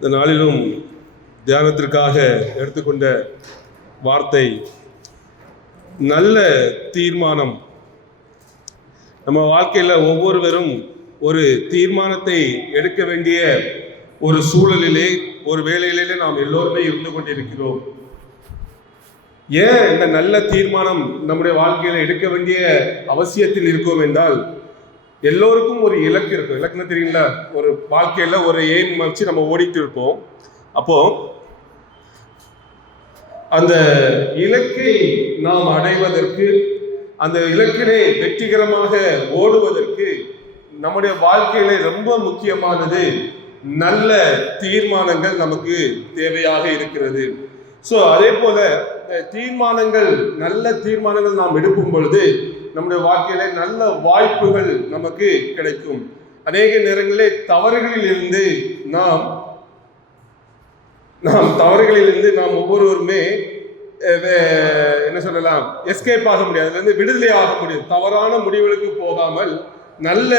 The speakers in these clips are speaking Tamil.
இந்த நாளிலும் தியானத்திற்காக எடுத்துக்கொண்ட வார்த்தை நல்ல தீர்மானம். நம்ம வாழ்க்கையில் ஒவ்வொருவரும் ஒரு தீர்மானத்தை எடுக்க வேண்டிய ஒரு சூழலிலே, ஒரு வேளையிலே நாம் எல்லோருமே இருந்து கொண்டிருக்கிறோம். ஏன் இந்த நல்ல தீர்மானம் நம்முடைய வாழ்க்கையில எடுக்க வேண்டிய அவசியத்தில் இருக்கோம் என்றால், எல்லோருக்கும் ஒரு இலக்கு இருக்கும். இலக்குன்னு தெரியுங்களா? ஒரு வாழ்க்கையில ஒரு எய்ம் வச்சு நம்ம ஓடிட்டு இருப்போம். அப்போ அந்த இலக்கை நாம் அடைவதற்கு, அந்த இலக்கினை வெற்றிகரமாக ஓடுவதற்கு நம்முடைய வாழ்க்கையில ரொம்ப முக்கியமானது நல்ல தீர்மானங்கள் நமக்கு தேவையாக இருக்கிறது. ஸோ அதே போல தீர்மானங்கள், நல்ல தீர்மானங்கள் நாம் எடுக்கும் பொழுது நம்முடைய வாழ்க்கையில நல்ல வாய்ப்புகள் நமக்கு கிடைக்கும். அநேக நேரங்களிலே தவறுகளிலிருந்து நாம் ஒவ்வொருவருமே என்ன சொல்லலாம், எஸ்கேப் ஆக முடியாது, அதுலேருந்து விடுதலை ஆக முடியும். தவறான முடிவுகளுக்கு போகாமல் நல்ல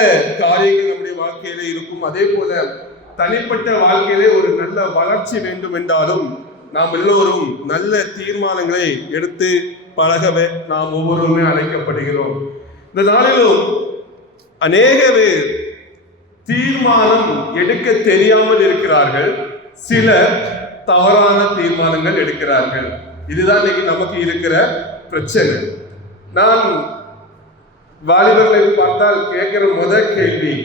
காரியங்கள் நம்முடைய வாழ்க்கையிலே இருக்கும். அதே போல தனிப்பட்ட வாழ்க்கையிலே ஒரு நல்ல வளர்ச்சி வேண்டும் என்றாலும் நாம் எல்லோரும் நல்ல தீர்மானங்களை எடுத்து பழகவே நாம் ஒவ்வொருவருமே அழைக்கப்படுகிறோம். இந்த நாளிலும் அநேக பேர் தீர்மானம் எடுக்க தெரியாமல் இருக்கிறார்கள். சில தவறான தீர்மானங்கள் எடுக்கிறார்கள். இதுதான் இன்னைக்கு நமக்கு இருக்கிற பிரச்சனை. நான் வாலிபர்களை பார்த்தால் கேட்கிற முதல் கேள்வி,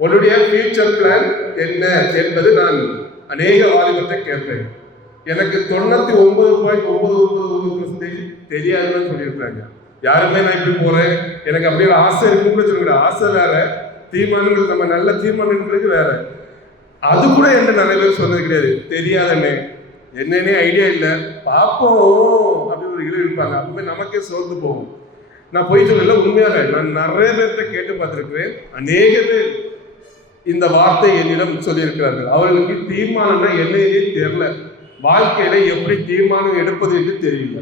உன்னுடைய ஃபியூச்சர் பிளான் என்ன என்பது நான் அநேக வாலிபர்கிட்ட கேட்பேன். எனக்கு 99.99% தெரியாதுன்னு சொல்லியிருக்காங்க. யாருமே நான் இப்படி போறேன், எனக்கு அப்படியே ஆசை இருக்குன்னு சொல்லுங்க. ஆசை வேற, தீர்மானங்கள், நம்ம நல்ல தீர்மானங்களுக்கு வேற. அது கூட என்ன நிறைய பேர் சொன்னது கிடையாது. தெரியாதமே, என்னன்னே ஐடியா இல்லை, பார்ப்போம் அப்படின்னு ஒரு இழு இருப்பாங்க. அப்பவே நமக்கே சோர்ந்து போகும். நான் போய் சொல்லல, உண்மையாக நான் நிறைய பேர்கிட்ட கேட்டு பார்த்துருக்கிறேன். அநேக பேர் இந்த வார்த்தை என்னிடம் சொல்லியிருக்கிறார்கள். அவர்களுக்கு தீர்மானம்னா என்னையே தெரியல, வாழ்க்கையில எப்படி தீர்மானம் எடுப்பது என்று தெரியல.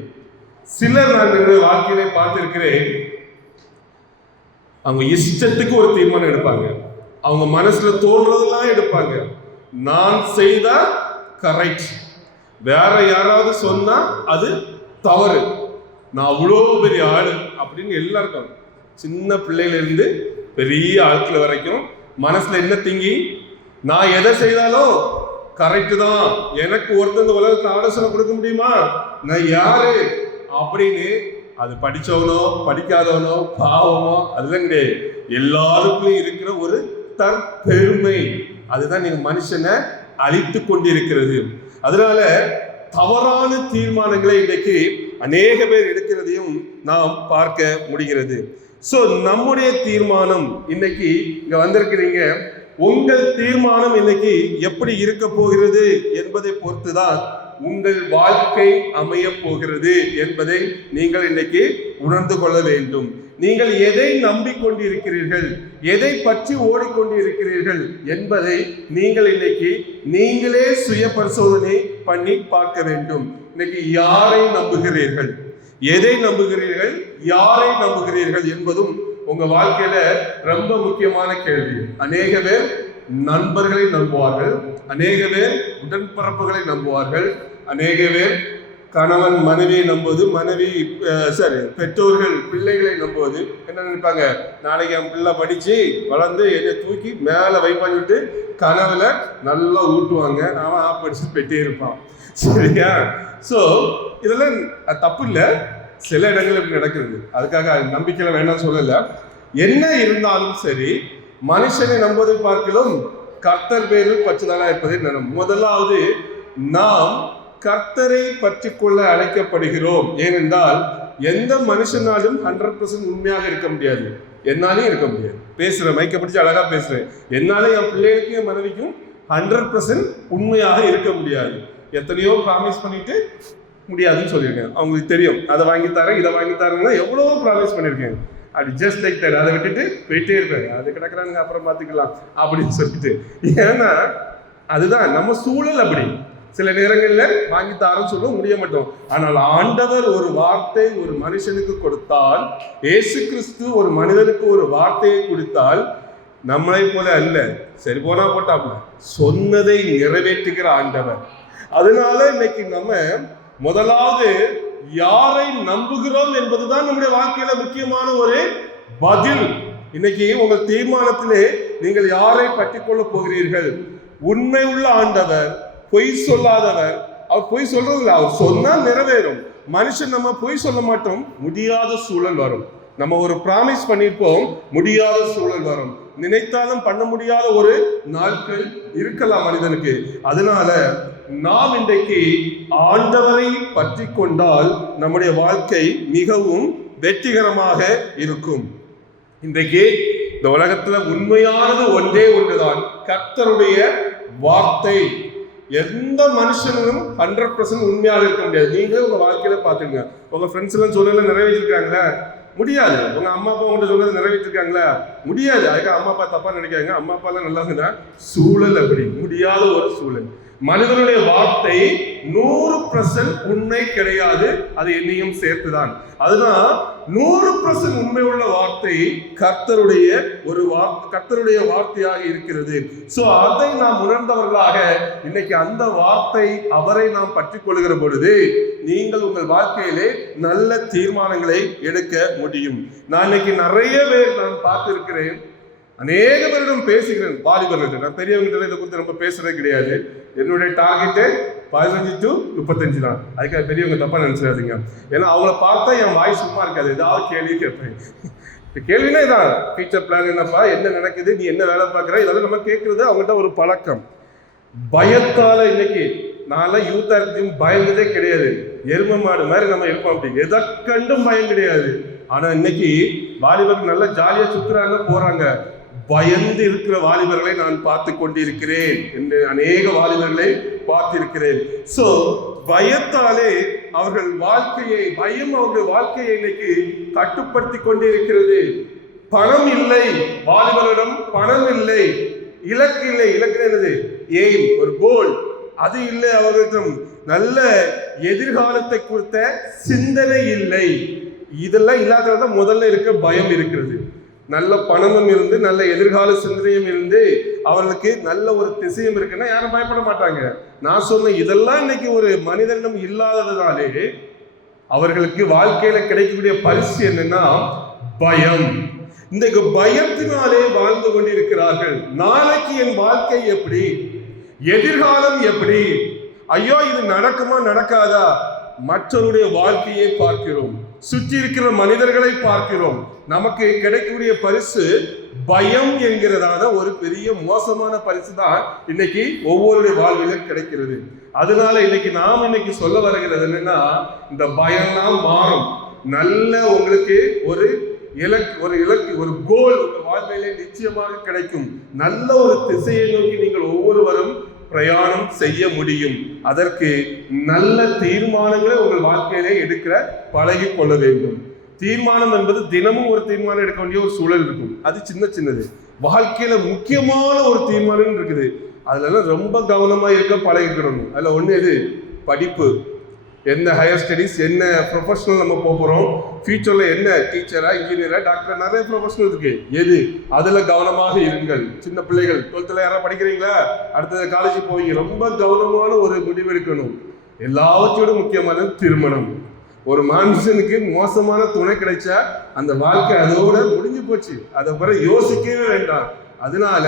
சிலர் நான் என்னுடைய வாழ்க்கையில பார்த்திருக்கிறேன், அவங்க இஷ்டத்துக்கு ஒரு தீர்மானம் எடுப்பாங்க. அவங்க மனசுல தோன்றதெல்லாம் எடுப்பாங்க. நான் செய்தா கரெக்ட், வேற யாராவது சொன்னா அது தவறு, நான் அவ்வளோ பெரிய ஆளு அப்படின்னு எல்லாருக்கும், சின்ன பிள்ளையில இருந்து பெரிய ஆட்கள் வரைக்கும் மனசுல என்ன திங்கி, நான் எதை செய்தாலும் கரெக்டு தான், எனக்கு ஒருத்தர் இந்த உலகத்துல ஆலோசனை கொடுக்க முடியுமா, நான் யாரு அப்படின்னு, அது படிச்சவனோ படிக்காதவனோ பாவமோ அதெல்லாம் கிடையாது. எல்லாருக்கும் இருக்கிற ஒரு தற்பெருமை, அதுதான் நீங்க மனுஷனை அழித்து கொண்டிருக்கிறது. அதனால தவறான தீர்மானங்களை இன்றைக்கு அநேக பேர் எடுக்கிறதையும் நாம் பார்க்க முடிகிறது. ஸோ நம்முடைய தீர்மானம், இன்னைக்கு இங்க வந்திருக்கிறீங்க, உங்கள் தீர்மானம் இன்னைக்கு எப்படி இருக்க போகிறது என்பதை பொறுத்துதான் உங்கள் வாழ்க்கை அமைய போகிறது என்பதை நீங்கள் இன்னைக்கு உணர்ந்து கொள்ள வேண்டும். நீங்கள் எதை நம்பிக்கொண்டிருக்கிறீர்கள், எதை பற்றி ஓடிக்கொண்டிருக்கிறீர்கள் என்பதை நீங்கள் இன்னைக்கு நீங்களே சுய பரிசோதனை பண்ணி பார்க்க வேண்டும். இன்னைக்கு யாரை நம்புகிறீர்கள், எதை நம்புகிறீர்கள், யாரை நம்புகிறீர்கள் என்பதும் உங்க வாழ்க்கையில ரொம்ப முக்கியமான கேள்வி. அநேக பேர் நண்பர்களை நம்புவார்கள், அநேக பேர் உடன்பிறப்புகளை நம்புவார்கள், அநேக பேர் கணவன் மனைவியை நம்புவது, பெற்றோர்கள் பிள்ளைகளை நம்புவது. என்ன நினைப்பாங்க, நாளைக்கு என் பிள்ளை படிச்சு வளர்ந்து என்னை தூக்கி மேல வைப்பான்ட்டு கனவுல நல்லா ஊட்டுவாங்க, அவன் படிச்சு பெற்றே இருப்பான். சரியா? ஸோ இதெல்லாம் தப்பு இல்லை, சில இடங்கள் இப்படி நடக்குது. அதுக்காக நம்பிக்கையில வேண்டாம் சொல்லல. என்ன இருந்தாலும் சரி, மனுஷனை நம்புவதை பார்க்கலும் கர்த்தர் பேரில் பற்றுதலா இருப்பதை முதலாவது நாம் கர்த்தரை பற்றி கொள்ள அழைக்கப்படுகிறோம். ஏனென்றால் எந்த மனுஷனாலும் 100% உண்மையாக இருக்க முடியாது, என்னாலையும் இருக்க முடியாது. பேசுறேன், மைக்க பிடிச்சி அழகா பேசுறேன், என்னால என் பிள்ளைகளுக்கும் என் மனைவிக்கும் 100% உண்மையாக இருக்க முடியாது. எத்தனையோ ப்ராமிஸ் பண்ணிட்டு முடியாதுன்னு சொல்லியிருக்கேன். அவங்களுக்கு தெரியும், அதை வாங்கி தரேன், இதை வாங்கி தரேன்னா எவ்வளோ ப்ராமிஸ் பண்ணியிருக்கேன். அப்படி ஜஸ்ட் லைக் தட், அதை விட்டுட்டு போயிட்டே இருப்பாங்க, அது கிடக்குறாங்க அப்புறம் பார்த்துக்கலாம் அப்படின்னு சொல்லிட்டு. ஏன்னா அதுதான் நம்ம சூழல் அப்படி. சில நேரங்களில் வாங்கி தாரன்னு சொல்ல முடிய மாட்டோம். ஆனால் ஆண்டவர் ஒரு வார்த்தை ஒரு மனுஷனுக்கு கொடுத்தால், இயேசு கிறிஸ்து ஒரு மனிதனுக்கு ஒரு வார்த்தையை கொடுத்தால், நம்மளை போல அல்ல, சரி போனா போட்டாப்ல, சொன்னதை நிறைவேற்றுகிற ஆண்டவர். அதனால இன்னைக்கு நம்ம முதலாவது யாரை நம்புகிறோம் என்பதுதான் நம்முடைய வாழ்க்கையில முக்கியமான ஒரு பதில். இன்னைக்கு உங்கள் தீர்மானத்திலே நீங்கள் யாரை பற்றி கொள்ள போகிறீர்கள்? உண்மை உள்ள ஆண்டவர், பொய் சொல்லாதவர். அவர் பொய் சொல்றது இல்லை, அவர் சொன்னா நிறைவேறும். மனுஷன் நம்ம பொய் சொல்ல மாட்டோம், முடியாத சூழல் வரும். நம்ம ஒரு பிராமிஸ் பண்ணிருப்போம், முடியாத சூழல் வரும். நினைத்தாலும் பண்ண முடியாத ஒரு நாட்கள் இருக்கலாம் மனிதனுக்கு. அதனால நாம் இன்றைக்கு ஆண்டவரை பற்றி கொண்டால் நம்முடைய வாழ்க்கை மிகவும் வெற்றிகரமாக இருக்கும். இன்றைக்கு இந்த உலகத்துல உண்மையானது ஒன்றே ஒன்றுதான், கர்த்தருடைய வார்த்தை. எந்த மனுஷனும் 100% உண்மையாக இருக்க முடியாது. நீங்களே உங்க வாழ்க்கையில பாத்துங்க, உங்க ஃப்ரெண்ட்ஸ் எல்லாம் சொல்லல நிறைவேற்றிருக்காங்களா? முடியாது. உங்க அம்மா அப்பா உங்கள்கிட்ட சொன்னது நிறைவேற்றிருக்காங்களா? முடியாது. அதுக்கு அம்மா அப்பா தப்பா நினைக்காங்க, அம்மா அப்பா எல்லாம் நல்லா இருந்தா சூழல் அப்படி முடியாத ஒரு சூழல். மனிதனுடைய வார்த்தை 100% உண்மை கிடையாது, அது என்னையும் சேர்த்துதான். அதுதான் 100% உண்மை உள்ள வார்த்தை கர்த்தருடைய கர்த்தருடைய வார்த்தையாக இருக்கிறது. சோ அதை நாம் உணர்ந்தவர்களாக இன்னைக்கு அந்த வார்த்தை அவரை நாம் பற்றி கொள்கிற பொழுது நீங்கள் உங்கள் வாழ்க்கையிலே நல்ல தீர்மானங்களை எடுக்க முடியும். நான் இன்னைக்கு நிறைய பேர் நான் பார்த்திருக்கிறேன், அநேக பேரிடம் பேசுகிறேன், வாலிபர்கள். நான் பெரியவங்க இதை குறித்து ரொம்ப பேசுறது கிடையாது. என்னுடைய டார்கெட்டு 15 to 35 தான். அதுக்காக பெரியவங்க தப்பா நினைச்சிடாதீங்க. ஏன்னா அவங்கள பார்த்தா என் வாய் சும்மா இருக்காது, ஏதாவது கேள்வி கேட்பேன். இப்போ கேள்வினா இதான், ஃபியூச்சர் பிளான் என்னப்பா, என்ன நடக்குது, நீ என்ன வேலை பார்க்குற, இதெல்லாம் நம்ம கேட்கறது அவங்கள்ட்ட ஒரு பழக்கம். பயத்தால இன்னைக்கு நான்லாம் யூத்தா இருக்கும் பயந்ததே கிடையாது. எரும மாடு மாதிரி நம்ம இருப்போம், அப்படி எதை கண்டும் பயம் கிடையாது. ஆனா இன்னைக்கு வாலிபர்கள் நல்லா ஜாலியா சுத்துறாங்க, போறாங்க. பயந்து இருக்கிற வாலிபர்களை நான் பார்த்து கொண்டிருக்கிறேன், என்று அநேக வாலிபர்களை பார்த்திருக்கிறேன். சோ பயத்தாலே அவர்கள் பயம் அவர்கள் வாழ்க்கையை இன்னைக்கு கட்டுப்படுத்தி கொண்டே இருக்கிறது. பணம் இல்லை, வாலிபர்களிடம் பணம் இல்லை, இலக்கு இல்லை. இலக்கு என்னது? எய்ம், ஒரு கோல், அது இல்லை. அவர்களிடம் நல்ல எதிர்காலத்தை குறித்த சிந்தனை இல்லை. இதெல்லாம் இல்லாததான் முதல்ல இருக்க பயம் இருக்கிறது. நல்ல பணமும் இருந்து நல்ல எதிர்கால சிந்தனையும் இருந்து அவர்களுக்கு நல்ல ஒரு திசையும் இருக்குன்னா யாரும் பயப்பட மாட்டாங்க. நான் சொன்ன இதெல்லாம் இன்னைக்கு ஒரு மனிதனிடம் இல்லாததுனாலே அவர்களுக்கு வாழ்க்கையில கிடைக்கக்கூடிய பரிசு என்னன்னா பயம். இந்த பயத்தினாலே வாழ்ந்து கொண்டிருக்கிறார்கள். நாளைக்கு என் வாழ்க்கை எப்படி, எதிர்காலம் எப்படி, ஐயோ இது நடக்குமா நடக்காதா, மற்றவருடைய வாழ்க்கையை பார்க்கிறோம், சுற்றி இருக்கிற மனிதர்களை பார்க்கிறோம். நமக்கு கிடைக்கக்கூடிய பரிசு பயம் என்கிறதான ஒரு பெரிய மோசமான பரிசு தான் இன்னைக்கு ஒவ்வொருடைய வாழ்விலும் கிடைக்கிறது. அதனால இன்னைக்கு சொல்ல வருகிறது என்னன்னா, இந்த பயம்லாம் மாறும். நல்ல உங்களுக்கு ஒரு இலக்கு ஒரு கோல் உங்க வாழ்க்கையிலே நிச்சயமாக கிடைக்கும். நல்ல ஒரு திசையை நோக்கி நீங்கள் ஒவ்வொருவரும் பிரயாணம் செய்ய முடியும். அதற்கு நல்ல தீர்மானங்களை உங்கள் வாழ்க்கையிலே எடுக்கிற பழகி கொள்ள வேண்டும். தீர்மானம் என்பது தினமும் ஒரு தீர்மானம் எடுக்க வேண்டிய ஒரு சூழல் இருக்கும். அது சின்னது. வாழ்க்கையில முக்கியமான ஒரு தீர்மானம் இருக்குது, அதுல ரொம்ப கவனமா இருக்க பழகிக்கிடணும். அதுல ஒண்ணு எது? படிப்பு. என்ன ஹையர் ஸ்டடீஸ், என்ன ப்ரொஃபஷனல் நம்ம போகிறோம், ஃபியூச்சர்ல என்ன டீச்சரா, இன்ஜினியரா, டாக்டர், நிறைய ப்ரொஃபஷனல் இருக்கு. எது? அதுல கவனமாக இருங்கள். சின்ன பிள்ளைகள் 12th யாராவது படிக்கிறீங்களா, அடுத்தது காலேஜ் போவீங்க, ரொம்ப கவனமான ஒரு முடிவு எடுக்கணும். எல்லாவற்றோட முக்கியமானது திருமணம். ஒரு மனுஷனுக்கு மோசமான துணை கிடைச்சா அந்த வாழ்க்கை அதோட முடிஞ்சு போச்சு, அதை பிறகு யோசிக்கவே வேண்டாம். அதனால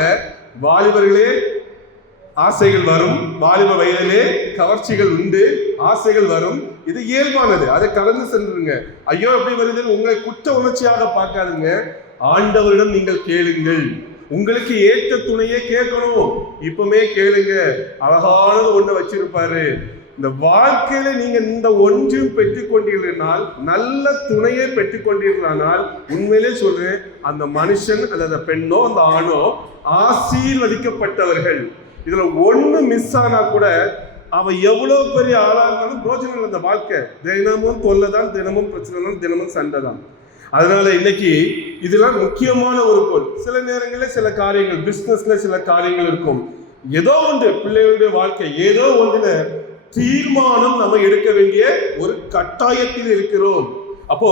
வாலிபர்களே, ஆசைகள் வரும், வாலிப வயதிலே கவர்ச்சிகள் உண்டு, ஆசைகள் வரும், இது இயல்பானது, அதை கடந்து சென்றுங்க. ஐயோ எப்படி வருது உங்களை குற்ற உணர்ச்சியாக பார்க்காதுங்க. ஆண்டவரிடம் நீங்கள் கேளுங்கள், உங்களுக்கு ஏற்ற துணையே கேட்கணும், இப்பவுமே கேளுங்க. அழகானது ஒண்ணு வச்சிருப்பாரு. இந்த வாழ்க்கையில நீங்க இந்த ஒன்றையும் பெற்றுக் கொண்டீர்களானால், நல்ல துணையை பெற்றுக் கொண்டீர்களானால், உண்மையிலே சொல்றேன், அந்த மனுஷன் அல்லது பெண்ணோ அந்த ஆணோ ஆசீர்வதிக்கப்பட்டவர்கள். இதுல ஒண்ணு மிஸ் ஆனா கூட அவன் எவ்வளவு பெரிய ஆளா இருந்தாலும் பிரோஜனம் இல்லை. அந்த வாழ்க்கை தினமும் தொல்லைதான், தினமும் பிரச்சனை தான், தினமும் சண்டை தான். அதனால இன்னைக்கு இதெல்லாம் முக்கியமான ஒரு பொருள். சில நேரங்களில் சில காரியங்கள், பிசினஸ்ல சில காரியங்கள் இருக்கும், ஏதோ ஒன்று பிள்ளைகளுடைய வாழ்க்கை, ஏதோ ஒன்றுல தீர்மானம் நம்ம எடுக்க வேண்டிய ஒரு கட்டாயத்தில் இருக்கிறோம். அப்போ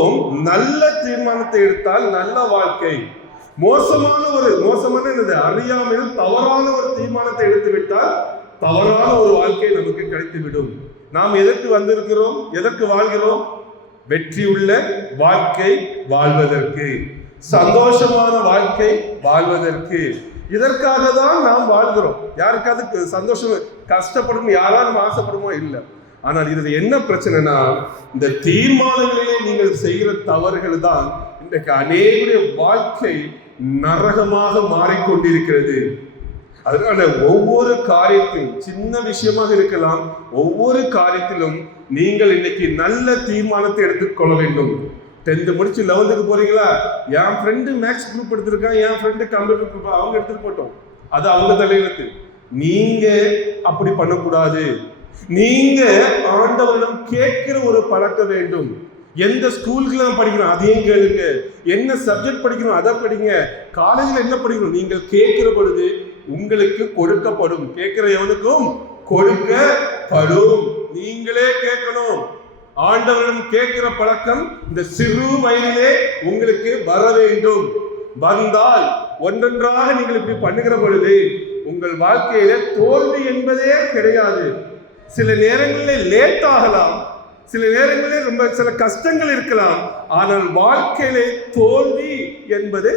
நல்ல தீர்மானத்தை எடுத்தால் நல்ல வாழ்க்கை, மோசமான என்னது, அறியாமையில் தவறான ஒரு தீர்மானத்தை எடுத்து விட்டால் தவறான ஒரு வாழ்க்கை நமக்கு கிடைத்துவிடும். நாம் எதற்கு வந்திருக்கிறோம், எதற்கு வாழ்கிறோம்? வெற்றியுள்ள வாழ்க்கை வாழ்வதற்கு, சந்தோஷமான வாழ்க்கை வாழ்வதற்கு. இதற்காக தான் நாம் வாழ்கிறோம். யாருக்காவது சந்தோஷம் கஷ்டப்படும் யாராவது நம்ம ஆசைப்படுமோ? இல்லை. ஆனால் இதுல என்ன பிரச்சனைனா, இந்த தீர்மானங்களிலே நீங்கள் செய்கிற தவறுகள் தான் இன்றைக்கு அநேகருடைய வாழ்க்கை நரகமாக மாறிக்கொண்டிருக்கிறது. அதனால ஒவ்வொரு காரியத்திலும், சின்ன விஷயமாக இருக்கலாம், ஒவ்வொரு காரியத்திலும் நீங்கள் இன்னைக்கு நல்ல தீர்மானத்தை எடுத்துக்கொள்ள வேண்டும். 10th முடிச்சு 11th போறீங்களா? என் ஃப்ரெண்டு மேக்ஸ் குரூப் எடுத்திருக்கான், என் ஃப்ரெண்டு கம்ப்யூட்டர் குரூப், அவங்க எடுத்துட்டு போட்டோம், அது அவங்க தலையெழுத்து. நீங்க அப்படி பண்ணக்கூடாது. நீங்க ஆண்டவரிடம் கேட்கிற ஒரு பழக்கம் வேண்டும். எந்த ஸ்கூலுக்கு நான் படிக்கிறோம் அதையும் கேளுங்க, என்ன சப்ஜெக்ட் படிக்கிறோம் அதை படிங்க, காலேஜில் என்ன படிக்கிறோம் நீங்கள் கேட்கிற பொழுது உங்களுக்கு கொடுக்கப்படும். கேட்கிற எவனுக்கும் கொடுக்கப்படும். நீங்களே கேட்கணும். ஆண்டவரிடம் கேட்கிற பழக்கம் இந்த சிறு வயதிலே உங்களுக்கு வர வேண்டும். வந்தால் ஒன்றொன்றாக நீங்கள் இப்படி பண்ணுகிற பொழுது உங்கள் வாழ்க்கையில தோல்வி என்பதே கிடையாது. சில நேரங்களில் லேட் ஆகலாம், சில நேரங்களில் ரொம்ப சில கஷ்டங்கள் இருக்கலாம், ஆனால் வாழ்க்கையிலே தோல்வி என்பது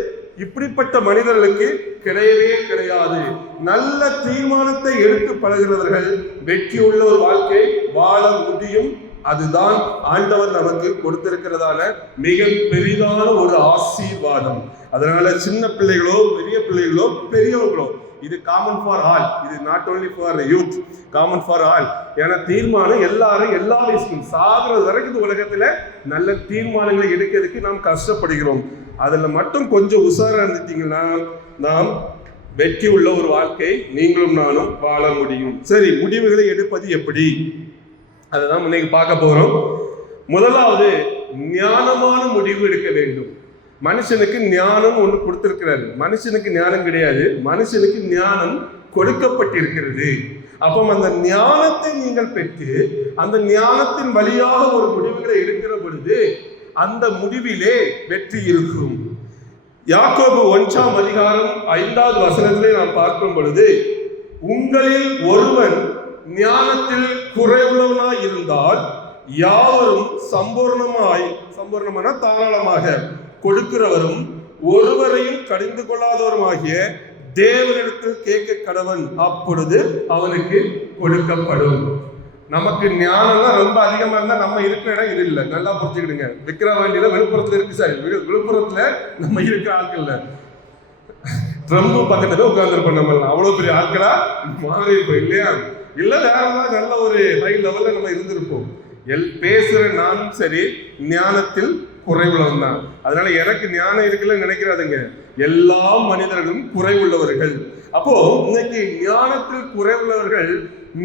இப்படிப்பட்ட மனிதர்களுக்கு கிடையவே கிடையாது. நல்ல தீர்மானத்தை எடுத்து பழகிறவர்கள் வெற்றியுள்ள ஒரு வாழ்க்கை வாழ முடியும். அதுதான் ஆண்டவர் நமக்கு கொடுத்திருக்கிறதான மிக பெரிதான ஒரு ஆசீர்வாதம். அதனால சின்ன பிள்ளைகளோ பெரிய பிள்ளைகளோ பெரியவர்களோ, இது காமன் ஃபார் ஆல். இது not only for youth, common for all. ஏன்னா தீர்மானம் எல்லாரும் எல்லா வயசுக்கும் சாகிறது வரைக்கும் இந்த உலகத்துல நல்ல தீர்மானங்களை எடுக்கிறதுக்கு நாம் கஷ்டப்படுகிறோம். அதுல மட்டும் கொஞ்சம் உஷாரா இருந்துட்டீங்கன்னா நாம் வெற்றி உள்ள ஒரு வாழ்க்கை நீங்களும் நானும் வாழ முடியும். சரி, முடிவுகளை எடுப்பது எப்படி, அதுதான் இன்னைக்கு பார்க்க போறோம். முதலாவது, ஞானமான முடிவு எடுக்க வேண்டும். மனுஷனுக்கு ஞானம் ஒன்று கொடுத்திருக்கிறாரு. மனுஷனுக்கு ஞானம் கிடையாது, மனுஷனுக்கு ஞானம் கொடுக்கப்பட்டிருக்கிறது. அப்போ அந்த ஞானத்தை நீங்கள் பெற்று அந்த ஞானத்தின் வழியாக ஒரு முடிவுகளை எடுக்கிற பொழுது அந்த முடிவிலே வெற்றி இருக்கும். யாக்கோபு 1ஆம் அதிகாரம் 5வது வசனத்திலே நாம் பார்க்கும் பொழுது, உங்களில் ஒருவன் ஞானத்தில் குறைவுள்ளவனாய் இருந்தால் யாவரும் சம்பூர்ணமான தாராளமாக கொடுக்கிறவரும் ஒருவரையும் கடிந்து கொள்ளாதவருமாகிய தேவனிடத்தில் கேட்க கடவன், அப்பொழுது அவனுக்கு கொடுக்கப்படும். நமக்கு ஞானம்லாம் ரொம்ப அதிகமா இருந்தா நம்ம இருக்கிற இடம் இது இல்லை. நல்லா புரிஞ்சுக்கிடுங்க. விக்கிரவாண்டியில விழுப்புரத்துல இருக்கு சார், விழுப்புரத்துல நம்ம இருக்கிற ஆட்கள் இல்ல, ரொம்ப பக்கத்துல உட்கார்ந்துருப்போம். நம்ம அவ்வளவு பெரிய ஆட்களா மாறி இருப்போம் இல்லையா? இல்ல வேற ஏதாவது நல்ல ஒரு ஹை லெவல்ல நம்ம இருந்திருப்போம். பேசுற நானும் சரி ஞானத்தில் குறைவுள்ளவன் தான். அதனால எனக்கு ஞானம் இருக்குல்ல நினைக்கிறாதுங்க. எல்லா மனிதர்களும் குறைவுள்ளவர்கள். அப்போ இன்னைக்கு ஞானத்தில் குறைவுள்ளவர்கள்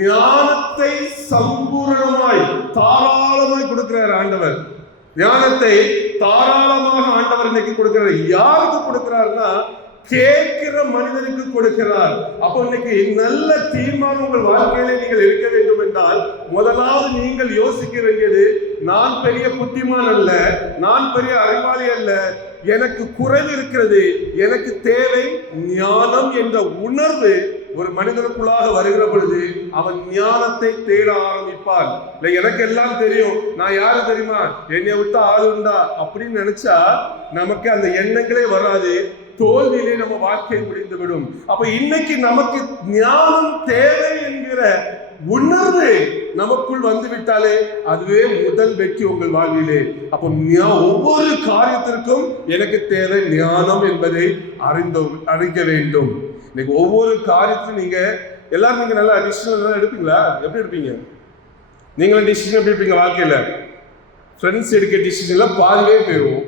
ஞானத்தை சம்பூரணமாய் தாராளமாய் கொடுக்கிறார் ஆண்டவர். ஞானத்தை தாராளமாக ஆண்டவர் இன்னைக்கு கொடுக்கிறார். யாருக்கு கொடுக்கிறார்னா கேட்கிற மனிதனுக்கு கொடுக்கிறார். அப்போ இன்னைக்கு நல்ல தீர்மானம் உங்கள் வாழ்க்கையில நீங்கள் இருக்க வேண்டும் என்றால் முதலாவது நீங்கள் யோசிக்க வேண்டியது, நான் பெரிய புத்திமான் அல்ல, நான் பெரிய அறிவாளி அல்ல, எனக்கு குறைவு இருக்கிறது, எனக்கு தேவை ஞானம் என்ற உணர்வு ஒரு மனிதனுக்குள்ளாக வருகிற பொழுது அவன் ஞானத்தை தேட ஆரம்பிப்பான். இல்லை எனக்கு எல்லாம் தெரியும், நான் யாரு தெரியுமா, என்னை விட்டு ஆள் உண்டா அப்படின்னு நினைச்சா நமக்கு அந்த எண்ணங்களே வராது. தோல்வியிலே நம்ம வாழ்க்கை முடிந்துவிடும். அப்ப இன்னைக்கு நமக்கு ஞானம் தேவை என்கிற உணர்வு நமக்குள் வந்து விட்டாலே அதுவே முதல் வெற்றி உங்கள் வாழ்விலே. அப்போ ஒவ்வொரு காரியத்திற்கும் எனக்கு தேவை ஞானம் என்பதை அறிக்க வேண்டும். இன்னைக்கு ஒவ்வொரு காரியத்திலும் நீங்க எல்லாரும் நீங்க நல்லா டிசிஷன் எடுப்பீங்களா? எப்படி எடுப்பீங்க? நீங்களும் டிசிஷன் எப்படி எடுப்பீங்க வாழ்க்கையில? ஃப்ரெண்ட்ஸ் எடுக்க டிசிஷன்ல பாதியே போயிடுவோம்.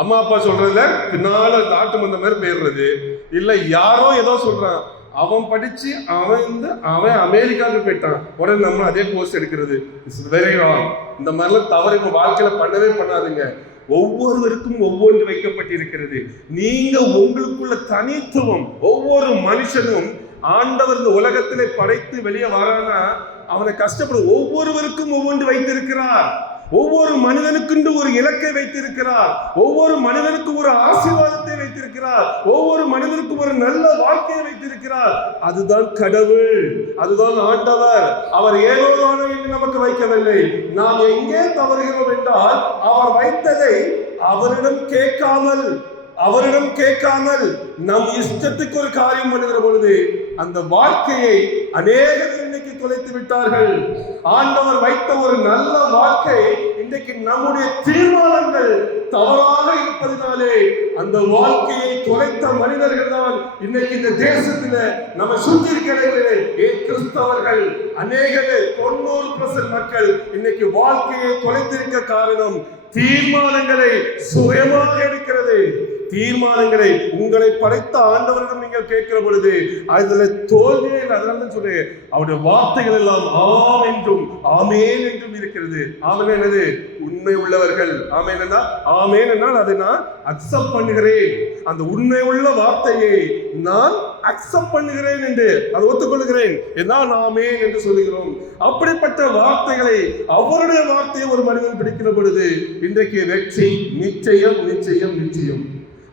அம்மா அப்பா சொல்றதுல பின்னால நாட்டு மந்த மாதிரி போயிடுறது. இல்ல யாரோ ஏதோ சொல்றான், அவன் படிச்சு அவன் அமெரிக்காவுக்கு போயிட்டான், உடனே நம்ம அதே கோர்ஸ் எடுக்கிறது. It's very wrong. இந்த மாதிரிலாம் தவறு உங்க வாழ்க்கையில பண்ணவே பண்ணாதுங்க. ஒவ்வொருவருக்கும் ஒவ்வொன்று வைக்கப்பட்டிருக்கிறது. நீங்க உங்களுக்குள்ள தனித்துவம், ஒவ்வொரு மனுஷனும் ஆண்டவர் இந்த உலகத்திலே படைத்து வெளியே வரானா அவனை கஷ்டப்படும். ஒவ்வொருவருக்கும் ஒவ்வொன்று வைத்திருக்கிறார். ஒவ்வொரு மனிதனுக்கு ஒரு இலக்கை வைத்திருக்கிறார். ஒவ்வொரு மனிதனுக்கும் ஒரு ஆசீர்வாதத்தை வைத்திருக்கிறார். வைத்திருக்கிறார். ஒவ்வொரு மனிதனுக்கும் ஒரு நல்ல வாழ்க்கையை வைத்திருக்கிறார். அதுதான் கடவுள், அதுதான் ஆண்டவர். அவர் ஏனோதானோ என்று நமக்கு வைக்கவில்லை. நாம் எங்கே தவறுகிறோம் என்றால், அவர் வைத்ததை அவரிடம் கேட்காமல் நம் இஷ்டத்துக்கு ஒரு காரியம் பண்ணுகிற பொழுது அந்த வாழ்க்கையை அநேகர் இன்னைக்கு தொலைத்து விட்டார்கள். ஆண்டவர் வைத்த ஒரு நல்ல வாழ்க்கை இன்றைக்கு நம்முடைய தீர்மானங்கள் தவறாக இருப்பதனாலே அந்த வாழ்க்கையை தொலைத்த மனிதர்கள் தான் இன்னைக்கு இந்த தேசத்துல நம்ம சுற்றி இருக்கிறவர்களே கிறிஸ்தவர்கள் அநேகர் 90% மக்கள் இன்னைக்கு வாழ்க்கையை தொலைத்திருக்க காரணம் தீர்மானங்களை சுயமாக எடுக்கிறது. தீர்மானங்களை உங்களை படைத்த ஆண்டவரிடம் நீங்கள் கேட்கிற பொழுது அதுல தோல்வியே இல்லை. அதனால சொல்லு அவருடைய வார்த்தைகள் எல்லாம் ஆம் என்றும் ஆமேன் என்றும் இருக்கிறது. ஆமேன் என்னது? உண்மை உள்ளவர்கள். ஆமேன் என்ன? ஆமேன் என்றால் அதை நான் அக்செப்ட் பண்ணுகிறேன். அந்த உண்மை உள்ள வார்த்தையை நான் அக்செப்ட் பண்ணுகிறேன் என்று அதை ஒத்துக்கொள்கிறேன் என்றால் ஆமேன் என்று சொல்லுகிறோம். அப்படிப்பட்ட வார்த்தைகளை அவருடைய வார்த்தையை ஒரு மனிதன் பிடிக்கிற பொழுது இன்றைக்கு வெற்றி நிச்சயம் நிச்சயம் நிச்சயம்.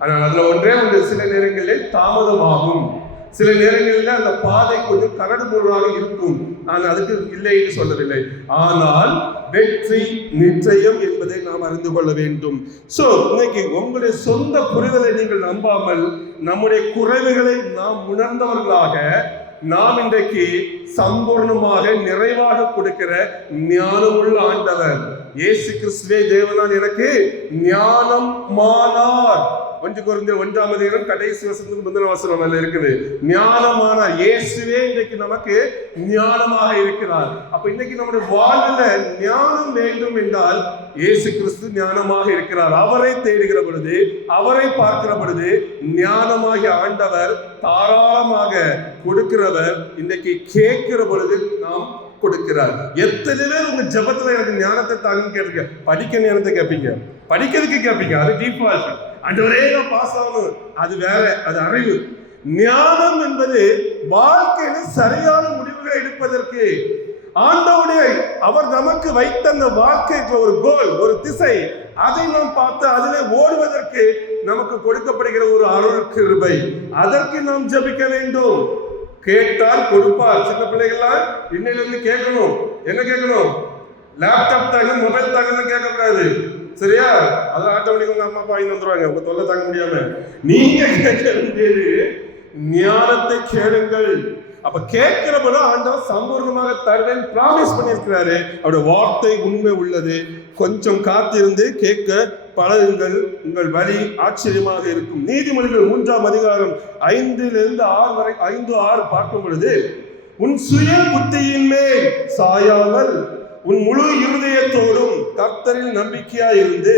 ஆனால் அதுல ஒன்று சில நேரங்களில் தாமதமாகும். சில நேரங்களில் அந்த பாதை கொஞ்சம் கரடுமுரடாக இருக்கும். நான் அதுக்கு இல்லை என்று சொல்லவில்லை. ஆனால் வெற்றி நிச்சயம் என்பதை நாம் அறிந்து கொள்ள வேண்டும். சோ இன்னைக்கு உங்களுடைய சொந்த புரிதலை நீங்கள் நம்பாமல் நம்முடைய குறைவுகளை நாம் உணர்ந்தவர்களாக நாம் இன்றைக்கு சம்பூர்ணமாக நிறைவாக கொடுக்கிற ஞானமுள்ள ஆண்டவர் இயேசு கிறிஸ்துவே தேவனால் எனக்கு ஞானம் மானார். 1 கொரிந்தியர் 1ஆம் அதிகாரம் கடைசி வசனம் முதல் வசனம் இருக்குது. ஞானமான இயேசுவே இன்றைக்கு நமக்கு ஞானமாக இருக்கிறார். அப்ப இன்னைக்கு நம்முடைய வாழ்வுல ஞானம் வேண்டும் என்றால் இயேசு கிறிஸ்து ஞானமாக இருக்கிறார். அவரை தேடுகிற பொழுது அவரை பார்க்கிற பொழுது ஞானமாகிய ஆண்டவர் தாராளமாக கொடுக்கிறவர். இன்றைக்கு கேட்கிற பொழுது நாம் கொடுக்கிறார். எத்தனை பேர் உங்க ஜபத்துல எனக்கு ஞானத்தை தாங்கன்னு கேட்பீங்க. படிக்க ஞானத்தை கேட்பீங்க, படிக்கிறதுக்கு கேட்பீங்க. அது டீஃபால்ட். ஆண்டவரே நான் பாஸ் ஆகணும், அது வேற, அது அறிவு. ஞானம் என்பது வாழ்க்கையில சரியான முடிவுகளை எடுப்பதற்கு ஆண்டவருடைய அவர் நமக்கு வைத்த அந்த வாழ்க்கைக்கு ஒரு கோல், ஒரு திசை, அதை நாம் பார்த்து அதிலே ஓடுவதற்கு நமக்கு கொடுக்கப்படுகிற ஒரு அருள் கிருபை. அதற்கு நாம் ஜெபிக்க வேண்டும். கேட்டால் கொடுப்பார். சின்ன பிள்ளைகள்லாம் இன்னையிலிருந்து கேட்கணும். என்ன கேட்கணும்? லேப்டாப் தாங்க, மொபைல் தாங்கன்னு கேட்கக்கூடாது. சரியா? அது ஆட்டோமேட்டிக் உங்க அம்மா அப்பா வாங்கி வந்துருவாங்க. உங்க தொல்லை தாங்க முடியாம. நீங்க கேட்க வேண்டியது ஞானத்தை கேளுங்கள். அப்ப கேட்கிறப்ப ஆண்டவர் சம்பூர்ணமாக தருவேன் பிராமிஸ் பண்ணியிருக்கிறாரு. அவருடைய வார்த்தை உண்மை உள்ளது. கொஞ்சம் காத்திருந்து கேட்க பழகுங்கள், உங்கள் வழி ஆச்சரியமாக இருக்கும். நீதிமொழிகள் 3ஆம் அதிகாரம் 5 வரை 5-6 பார்க்கும் பொழுது, உன் சுய புத்தியின் மேல் சாயாமல் உன் முழு இருதயத்தோடும் கர்த்தரில் நம்பிக்கையாய் இருந்து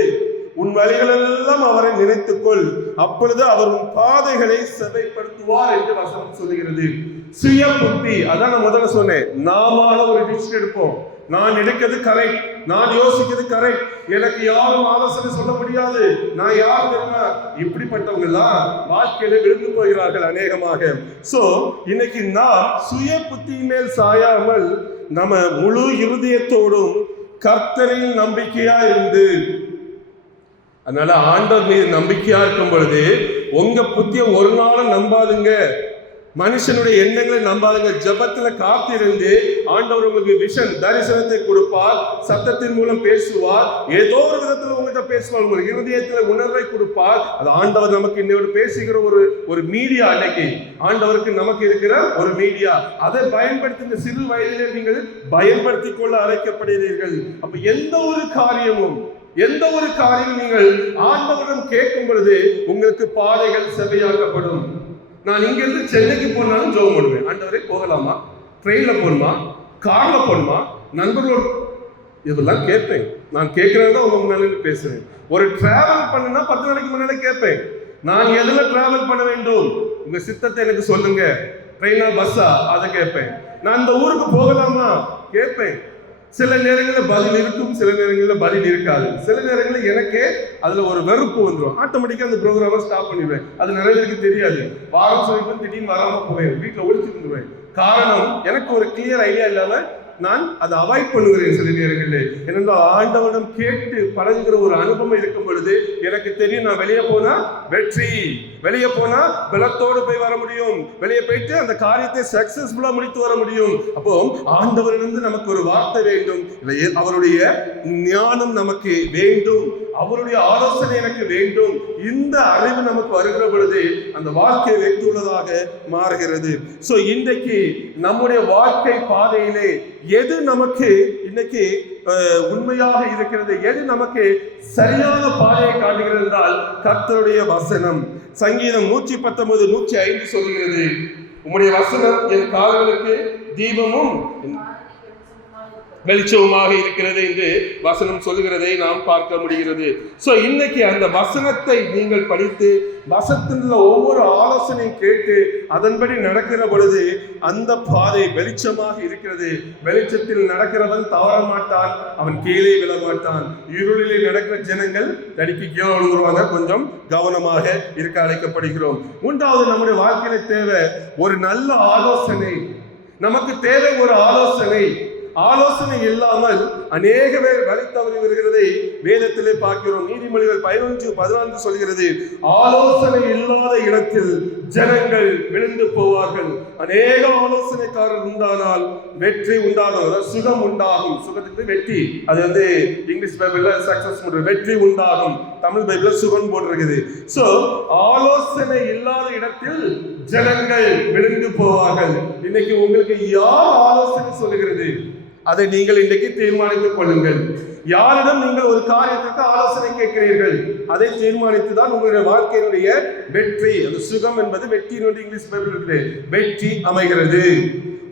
உன் வழிகளெல்லாம் அவரை நினைத்துக்கொள், அப்பொழுது அவர் உன் பாதைகளை செவைப்படுத்துவார் என்று வசனம் சொல்லுகிறது. சுய புத்தி, அதான் நான் முதல்ல சொன்னேன். நாம ஒரு டிசிஷன் எடுப்போம். நான் எடுக்கிறது கரெக்ட், நான் யோசிக்கிறது கரெக்ட், எனக்கு யாரும் ஆலோசனை சொல்ல முடியாது, நான் யார் தெரியுமா? இப்படிப்பட்டவங்க எல்லாம் வாழ்க்கையில விழுந்து போகிறார்கள் அநேகமாக. சோ இன்னைக்கு நாம் சுய புத்தி மேல் சாயாமல் நம்ம முழு இருதயத்தோடும் கர்த்தரின் நம்பிக்கையா இருந்து, அதனால ஆண்டவர் மீது நம்பிக்கையா இருக்கும் பொழுது உங்க புத்திய ஒரு நாளும் நம்பாதுங்க. மனுஷனுடைய எண்ணங்களை நம்பாதுங்க. ஜபத்துல காத்திருந்து ஆண்டவர் உங்களுக்கு விஷன் தரிசனத்தை கொடுப்பார். சத்தத்தின் மூலம் பேசுவார். ஏதோ ஒரு விதத்துல உங்கள்கிட்ட பேசுவார். உங்களுக்கு இருதயத்துல உணர்வை கொடுப்பார். அது ஆண்டவர் நமக்கு இன்னொரு பேசுகிற ஒரு மீடியா. அன்னைக்கு ஆண்டவருக்கு நமக்கு இருக்கிற ஒரு மீடியா. அதை பயன்படுத்தி இந்த சிறு வயதிலே நீங்கள் பயன்படுத்தி கொள்ள அழைக்கப்படுகிறீர்கள். அப்ப எந்த ஒரு காரியமும் நீங்கள் ஆண்டவரிடம் கேட்கும் பொழுது உங்களுக்கு பாதைகள் செவையாக்கப்படும். நான் இங்க இருந்து சென்னைக்கு போனாலும் ஜெபம் பண்ணுவேன். ஆண்டவரே போகலாமா, ட்ரெயின்ல போகணுமா, கார்ல போகணுமா, நண்பர்களோடு, இதெல்லாம் கேட்பேன். நான் கேட்கிறேன் தான் உங்க முன்னாடி பேசுறேன். ஒரு டிராவல் பண்ணுனா 10 நாளைக்கு முன்னாடி கேட்பேன். நான் எதுல டிராவல் பண்ண வேண்டும், உங்க சித்தத்தை எனக்கு சொல்லுங்க. ட்ரெயினா பஸ்ஸா, அதை கேட்பேன். நான் இந்த ஊருக்கு போகலாமா கேட்பேன். சில நேரங்களில் பதில் இருக்கும், சில நேரங்களில் பதில் இருக்காது. சில நேரங்களில் எனக்கே அதுல ஒரு வெறுப்பு வந்துடும். ஆட்டோமேட்டிக்கா அந்த ப்ரோக்ராமை ஸ்டாப் பண்ணிடுவேன். அது நிறைய பேருக்கு தெரியாது. வாரம் சொல்லிட்டு திடீர்னு வராம போவேன், வீட்டில் ஒழிச்சு இருந்துருவேன். காரணம், எனக்கு ஒரு கிளியர் ஐடியா இல்லாம நான் அதை அவாய்ட் பண்ணுகிறேன் சில நேரங்களில். ஏனென்றால் ஆண்டவரிடம் கேட்டு பழகுகிற ஒரு அனுபவம் இருக்கும் பொழுது எனக்கு தெரியும், நான் வெளியே போனா வெற்றி, வெளியே போனா பலத்தோடு போய் வர முடியும், வெளியே போயிட்டு அந்த காரியத்தை சக்சஸ்ஃபுல்லா முடித்து வர முடியும். அப்போ ஆண்டவரிலிருந்து நமக்கு ஒரு வார்த்தை வேண்டும், அவருடைய ஞானம் நமக்கு வேண்டும், அவருடைய ஆலோசனை எனக்கு வேண்டும். இந்த அறிவு நமக்கு வருகிற பொழுது அந்த வாழ்க்கை வெற்றியுள்ளதாக மாறுகிறது. சோ இன்றைக்கு நம்முடைய வாழ்க்கை பாதையிலே எது நமக்கு இன்னைக்கு உண்மையாக இருக்கிறது, எது நமக்கு சரியான பாதையை காட்டுகிறது என்றால் கர்த்தருடைய வசனம். சங்கீதம் 119, 105 சொல்கிறது, உம்முடைய வசனம் என் கால்களுக்கு தீபமும் வெளிச்சமாக இருக்கிறது என்று வசனம் சொல்லுகிறதை நாம் பார்க்க முடிகிறது. சோ இன்னைக்கு அந்த வசனத்தை நீங்கள் படித்து வசனத்தில் ஒவ்வொரு ஆலோசனை கேட்டு அதன்படி நடக்கிற பொழுது அந்த பாதை வெளிச்சமாக இருக்கிறது. வெளிச்சத்தில் நடக்கிறவன் தவற மாட்டான், அவன் கீழே விழ மாட்டான். இருளிலே நடக்கிற ஜனங்கள் தடிக்கு கீழே விழுந்துருவாங்க. கொஞ்சம் கவனமாக இருக்க அழைக்கப்படுகிறோம். மூன்றாவது, நம்முடைய வாழ்க்கையில தேவை ஒரு நல்ல ஆலோசனை. நமக்கு தேவை ஒரு ஆலோசனை. ஆலோசனை இல்லாமல் அநேக பேர் வழி தவறி வருகிறதை வேதத்திலே பார்க்கிறோம். நீதிமொழிகள் 11:14 சொல்கிறது, ஆலோசனை இல்லாத இடத்தில் ஜனங்கள் விழுந்து போவார்கள். அநேக ஆலோசனைக்காரர் உண்டானால் வெற்றி உண்டாகும், அதாவது சுகம் உண்டாகும். சுகத்துக்கு வெற்றி, அது இங்கிலீஷ் பைபிள்ல சக்சஸ் வெற்றி உண்டாகும், தமிழ் பைபிள்ல சுகம் போட்டிருக்குது. சோ ஆலோசனை இல்லாத இடத்தில் ஜனங்கள் விழுந்து போவார்கள். இன்னைக்கு உங்களுக்கு யார் ஆலோசனை சொல்லுகிறது, அதை நீங்கள் இன்றைக்கு தீர்மானித்துக் கொள்ளுங்கள். யாரிடம் நீங்கள் ஒரு காரியத்திற்கு ஆலோசனை கேட்கிறீர்கள், அதை தீர்மானித்துதான் உங்களுடைய வாழ்க்கையினுடைய வெற்றி, அந்த சுகம் என்பது வெற்றியினுடைய இங்கிலீஷ் பைபிள் இருக்குது, வெற்றி அமைகிறது.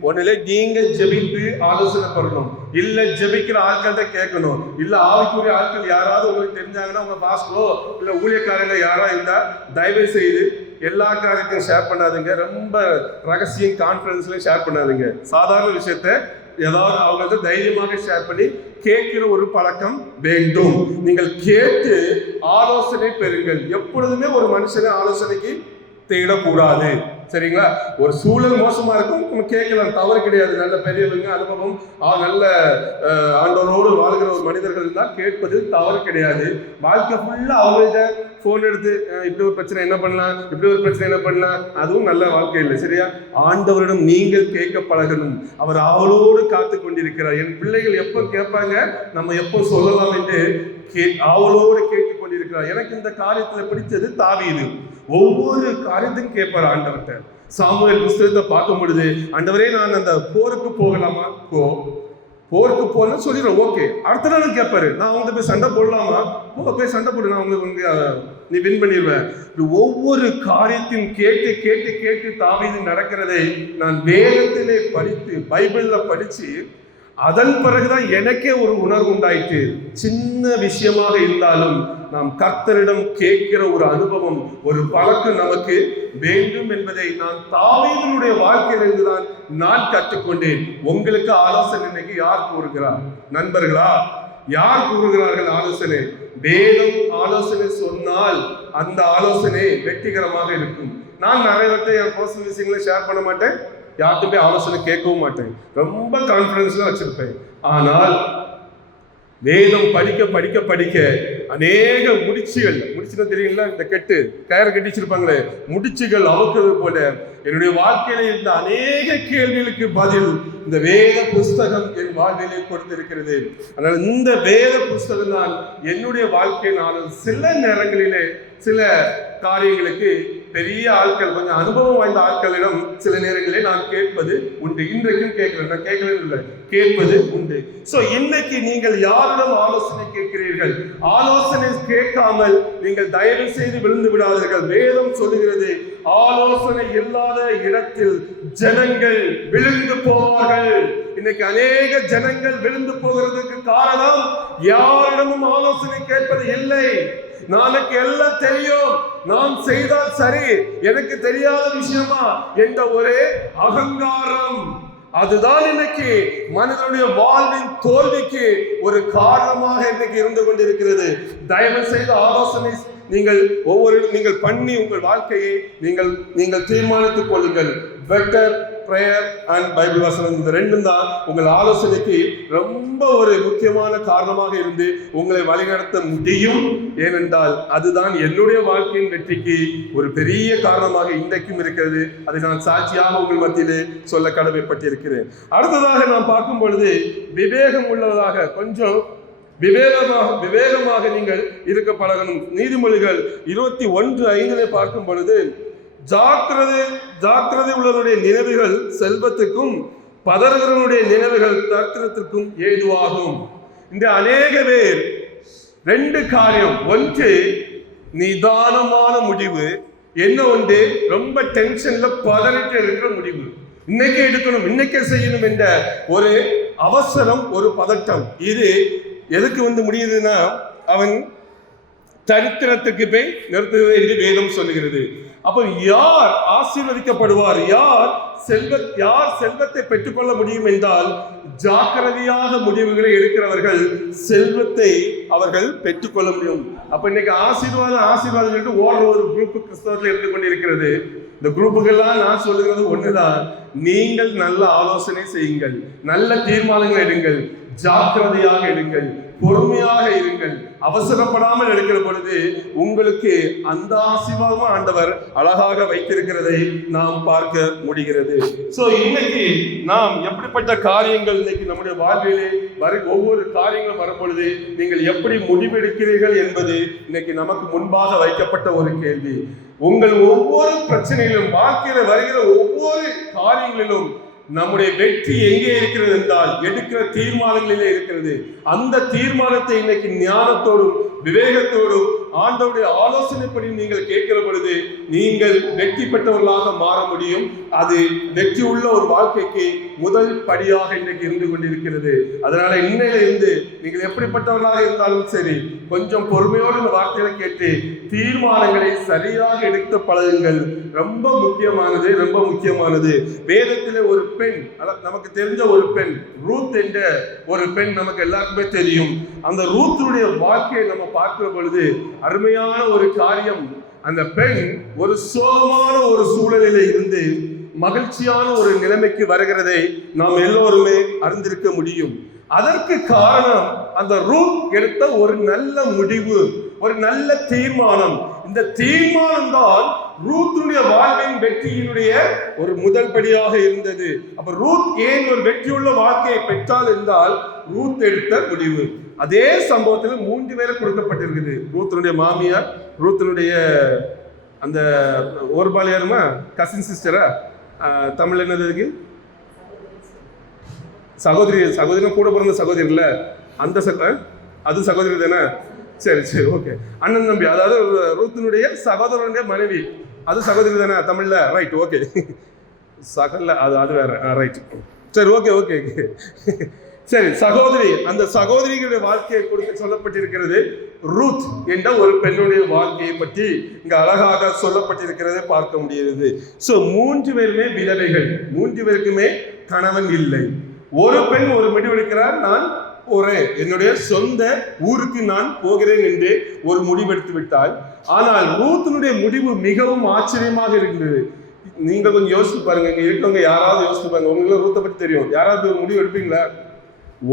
ஒன்னுல நீங்க ஜெபித்து ஆலோசனை பண்ணணும், இல்ல ஜெபிக்கிற ஆட்கள்கிட்ட கேட்கணும், இல்ல ஆவிக்குரிய ஆட்கள் யாராவது உங்களுக்கு தெரிஞ்சாங்கன்னா உங்க பாஸ்டோ இல்ல ஊழியக்காரங்க யாரா இருந்தா தயவு செய்து எல்லா காரியத்தையும் ஷேர் பண்ணாதுங்க. ரொம்ப ரகசியம் கான்ஃபரன்ஸ்லயும் ஷேர் பண்ணாதுங்க. சாதாரண விஷயத்த ஏதாவது அவங்கள்ட்ட தைரியமாக ஷேர் பண்ணி கேட்கிற ஒரு பழக்கம் வேண்டும். நீங்கள் கேட்டு ஆலோசனை பெறுங்கள். எப்பொழுதுமே ஒரு மனுஷனை ஆலோசனைக்கு தேடக்கூடாது, சரிங்களா? ஒரு சூழல் மோசமா இருக்கும், நம்ம கேட்கலாம், தவறு கிடையாது. நல்ல பெரியவங்க, அனுபவம், நல்ல ஆண்டவரோடு வாழ்கிற ஒரு மனிதர்கள் தான் கேட்பது தவறு கிடையாது. வாழ்க்கை ஃபுல்லா அவங்கள்ட்ட போன் எடுத்து இப்படி ஒரு பிரச்சனை என்ன பண்ணலாம், இப்படி ஒரு பிரச்சனை என்ன பண்ணலாம், அதுவும் நல்ல வாழ்க்கை இல்லை, சரியா? ஆண்டவரிடம் நீங்கள் கேட்க பழகணும். அவர் அவளோடு காத்து கொண்டிருக்கிறார். என் பிள்ளைகள் எப்போ கேட்பாங்க, நம்ம எப்போ சொல்லலாம் என்று அவளோடு கேட்டுக் கொண்டிருக்கிறார். எனக்கு இந்த காரியத்துல பிடிச்சது தாவீது. ஒவ்வொரு காரியத்தையும் கேட்பார் ஆண்டவர்கிட்ட. சாமுவேல் புஸ்தகத்தை பார்க்கும் பொழுது, ஆண்டவரே நான் அந்த போருக்கு போகலாமா, போருக்கு போன சொல்லிடுறேன், ஓகே. அடுத்த நாள் கேட்பாரு, நான் அவங்க போய் சண்டை போடலாமா, போய் சண்டை போடு, நான் உங்களுக்கு நீ வின் பண்ணிடுவேன். ஒவ்வொரு காரியத்தையும் கேட்டு கேட்டு கேட்டு தாவீது நடக்கிறதை நான் வேதத்திலே படித்து பைபிள்ல படிச்சு அதன் பிறகுதான் எனக்கே ஒரு உணர்வு உண்டாயிற்று. சின்ன விஷயமாக இருந்தாலும் நாம் கர்த்தரிடம் கேட்கிற ஒரு அனுபவம், ஒரு பழக்கம் நமக்கு வேண்டும் என்பதை நான் தாவீதுடைய வாழ்க்கையிலிருந்து தான் நான் கற்றுக்கொண்டேன். உங்களுக்கு ஆலோசனை இன்னைக்கு யார் கூறுகிறார்? நண்பர்களா? யார் கூறுகிறார்கள் ஆலோசனை? வேதம் ஆலோசனை சொன்னால் அந்த ஆலோசனை வெற்றிகரமாக இருக்கும். நான் நிறைய பேர்த்தை என் பர்சனல் விஷயங்களை ஷேர் பண்ண மாட்டேன், யார்கிட்ட ஆலோசனை கேட்கவும் மாட்டேன், ரொம்ப கான்ஃபிடன்ஸ்ல வச்சிருப்பேன். ஆனால் வேதம் படிக்க படிக்க படிக்க அநேக முடிச்சுன்னா தெரியுங்களா, இந்த கெட்டு கயிறு கட்டி வச்சிருப்பாங்களே, முடிச்சுகள் அவுக்கிறது போல என்னுடைய வாழ்க்கையில இருந்த அநேக கேள்விகளுக்கு பதில் இந்த வேத புஸ்தகம் என் வாழ்விலே கொடுத்திருக்கிறது. அதனால இந்த வேத புஸ்தகம் தான் என்னுடைய வாழ்க்கையினால் சில நேரங்களிலே சில காரியங்களுக்கு பெரிய ஆட்கள், கொஞ்சம் அனுபவம் வாய்ந்த ஆட்களிடம் சில நேரங்களில் நான் கேட்பது உண்டு. இன்றைக்கும் கேட்கிறேன், நான் கேட்கவே இல்லை, கேட்பது உண்டு. சோ இன்னைக்கு நீங்கள் யாரிடம் ஆலோசனை கேட்கிறீர்கள்? ஆலோசனை கேட்காமல் நீங்கள் தயவு செய்து விழுந்து விடாதீர்கள். வேதம் சொல்லுகிறது, ஆலோசனை இல்லாத இடத்தில் ஜனங்கள் விழுந்து போவார்கள். இன்னைக்கு அநேக ஜனங்கள் விழுந்து போகிறதுக்கு காரணம் யாரிடமும் ஆலோசனை கேட்பது இல்லை. எனக்கு எல்லாம் தெரியும், நான் செய்தால் சரி, எனக்கு தெரியாத விஷயமா என்ற ஒரே அகங்காரம், அதுதான் இன்னைக்கு மனிதனுடைய வாழ்வின் தோல்விக்கு ஒரு காரணமாக இன்னைக்கு இருந்து கொண்டிருக்கிறது. தயவு செய்து ஆலோசனை நீங்கள் பண்ணி உங்கள் வாழ்க்கையை நீங்கள் தீர்மானித்துக் கொள்ளுங்கள். பெட்டர் பிரேயர் அண்ட் பைபிள் வசனம், இந்த ரெண்டும் தான் உங்கள் ஆலோசனைக்கு ரொம்ப ஒரு முக்கியமான காரணமாக இருந்து உங்களை வழிநடத்த முடியும். ஏனென்றால் அதுதான் என்னுடைய வாழ்க்கையின் வெற்றிக்கு ஒரு பெரிய காரணமாக இன்றைக்கும் இருக்கிறது. அதை நான் சாட்சியாக உங்கள் மத்தியிலே சொல்ல கடமைப்பட்டிருக்கிறேன். அடுத்ததாக நாம் பார்க்கும் பொழுது விவேகம் உள்ளதாக, கொஞ்சம் விவேகமாக நீங்கள் இருக்க பழகணும். நீதிமொழிகள் 21:5 பார்க்கும் பொழுது, ஜாக்கிரதை உள்ளவருடைய நினைவுகள் செல்வத்துக்கும் பதறுகிறவனுடைய நினைவுகள் தர்க்கத்திற்கும் ஏதுவாகும். இந்த அநேக பேர் ரெண்டு காரியம், ஒன்று நிதானமான முடிவு, என்ன ஒன்று ரொம்ப டென்ஷன்ல பதறிட்டு இருக்கிற முடிவு, இன்னைக்கே எடுக்கணும் இன்னைக்கே செய்யணும் என்ற ஒரு அவசரம், ஒரு பதட்டம். இது எதுக்கு முடியுதுன்னா அவன் சரித்திரத்துக்கு போய் நிறுத்துகிறது என்று வேதம் சொல்லுகிறது. அப்ப யார் ஆசீர்வதிக்கப்படுவார், யார் செல்வத்தை பெற்றுக்கொள்ள முடியும் என்றால் ஜாக்கிரதையாக முடிவுகளை எடுக்கிறவர்கள் செல்வத்தை அவர்கள் பெற்றுக்கொள்ள முடியும். அப்ப இன்னைக்கு ஆசீர்வாதம் ஓடுற ஒரு குரூப் கிறிஸ்தவத்தில் இருந்து கொண்டிருக்கிறது. இந்த குரூப்புகள்லாம் நான் சொல்லுகிறது ஒண்ணுதான், நீங்கள் நல்ல ஆலோசனை செய்யுங்கள், நல்ல தீர்மானங்கள் எடுங்கள், ஜாக்கிரதையாக எடுங்கள், பொறுமையாக இருங்கள். அவசரப்படாமல் எடுக்கிற பொழுது உங்களுக்கு அந்த ஆசீர்வாதமா ஆண்டவர் அழகாக வைத்திருக்கிறதை நாம் பார்க்க முடிகிறது. சோ இன்னைக்கு நாம் எப்படிப்பட்ட காரியங்கள் இன்னைக்கு நம்முடைய வாழ்விலே ஒவ்வொரு காரியங்களும் வரும் பொழுது நீங்கள் எப்படி முடிவெடுக்கிறீர்கள் என்பது இன்னைக்கு நமக்கு முன்பாக வைக்கப்பட்ட ஒரு கேள்வி. உங்கள் ஒவ்வொரு பிரச்சனையிலும், வாழ்க்கையில வருகிற ஒவ்வொரு காரியங்களிலும் நம்முடைய வெற்றி எங்கே இருக்கிறது என்றால் எடுக்கிற தீர்மானங்களிலே இருக்கிறது. அந்த தீர்மானத்தை இன்னைக்கு ஞானத்தோடும் விவேகத்தோடும் ஆண்டவருடைய ஆலோசனைப்படி நீங்கள் கேட்கிற பொழுது நீங்கள் வெற்றி பெற்றவர்களாக மாற முடியும். அது வெற்றி உள்ள ஒரு வாழ்க்கைக்கு முதல் படியாக இன்றைக்கு இருந்து கொண்டிருக்கிறது. அதனால இன்னையில இருந்து நீங்கள் எப்படிப்பட்டவர்களாக இருந்தாலும் சரி, கொஞ்சம் பொறுமையோடு இந்த வார்த்தைகளை கேட்டு தீர்மானங்களை சரியாக எடுத்து பழகுங்கள். ரொம்ப முக்கியமானது. வேதத்திலே ஒரு பெண், நமக்கு தெரிஞ்ச ஒரு பெண், ரூத் என்ற ஒரு பெண் நமக்கு எல்லாருக்குமே தெரியும். அந்த ரூத்துடைய வாழ்க்கையை நம்ம பார்க்கிற பொழுது அருமையான ஒரு காரியம். அந்த பெண் ஒரு சோகமான ஒரு சூழலில் இருந்து மகிழ்ச்சியான ஒரு நிலைமைக்கு வருகிறதை நாம் எல்லோருமே அறிந்திருக்க முடியும். அதற்கு காரணம் அந்த ரூத் எடுத்த ஒரு நல்ல முடிவு, ஒரு நல்ல தீர்மானம். இந்த தீர்மானம் தான் ரூத்துடைய வாழ்வின் வெற்றியினுடைய ஒரு முதல் படியாக இருந்தது. அப்ப ரூத் ஏன் ஒரு வெற்றியுள்ள வாழ்க்கையை பெற்றால் என்றால் ரூத் எடுத்த முடிவு. அதே சம்பவத்தில் 3 பேரை கொடுக்கப்பட்டிருக்குது. ரூத்தினுடைய மாமியார், ரூத்தினுடைய அந்த ஓர்பாலியாருமா கசின் சிஸ்டரா, தமிழ் என்னதுக்கு சகோதரி கூட பிறந்த சகோதரி இல்ல, அந்த அது சகோதரி தானே? சரி ஓகே. அண்ணன் தம்பி, அதாவது ரூத்தினுடைய சகோதரனுடைய மனைவி, அது சகோதரி தானே தமிழ்ல? Right, okay. சகல்ல அது வேற, ரைட், சரி, ஓகே. சரி, சகோதரி, அந்த சகோதரிகளுடைய வாழ்க்கையை கொடுக்க சொல்லப்பட்டிருக்கிறது. ரூத் என்ற ஒரு பெண்ணுடைய வாழ்க்கையை பற்றி இங்க அழகாக சொல்லப்பட்டிருக்கிறதை பார்க்க முடிகிறது. சோ 3 பேருமே விதவைகள், 3 பேருக்குமே கணவன் இல்லை. ஒரு பெண் ஒரு முடிவெடுக்கிறார், நான் போறேன், என்னுடைய சொந்த ஊருக்கு நான் போகிறேன் என்று ஒரு முடிவெடுத்து விட்டால். ஆனால் ரூத்தினுடைய முடிவு மிகவும் ஆச்சரியமாக இருந்தது. நீங்க கொஞ்சம் யோசிச்சு பாருங்க, இங்க இருக்கவங்க யாராவது யோசிச்சு பாருங்க, உங்களுக்கு ரூத்தை பற்றி தெரியும், யாராவது ஒரு முடிவு எடுப்பீங்களா?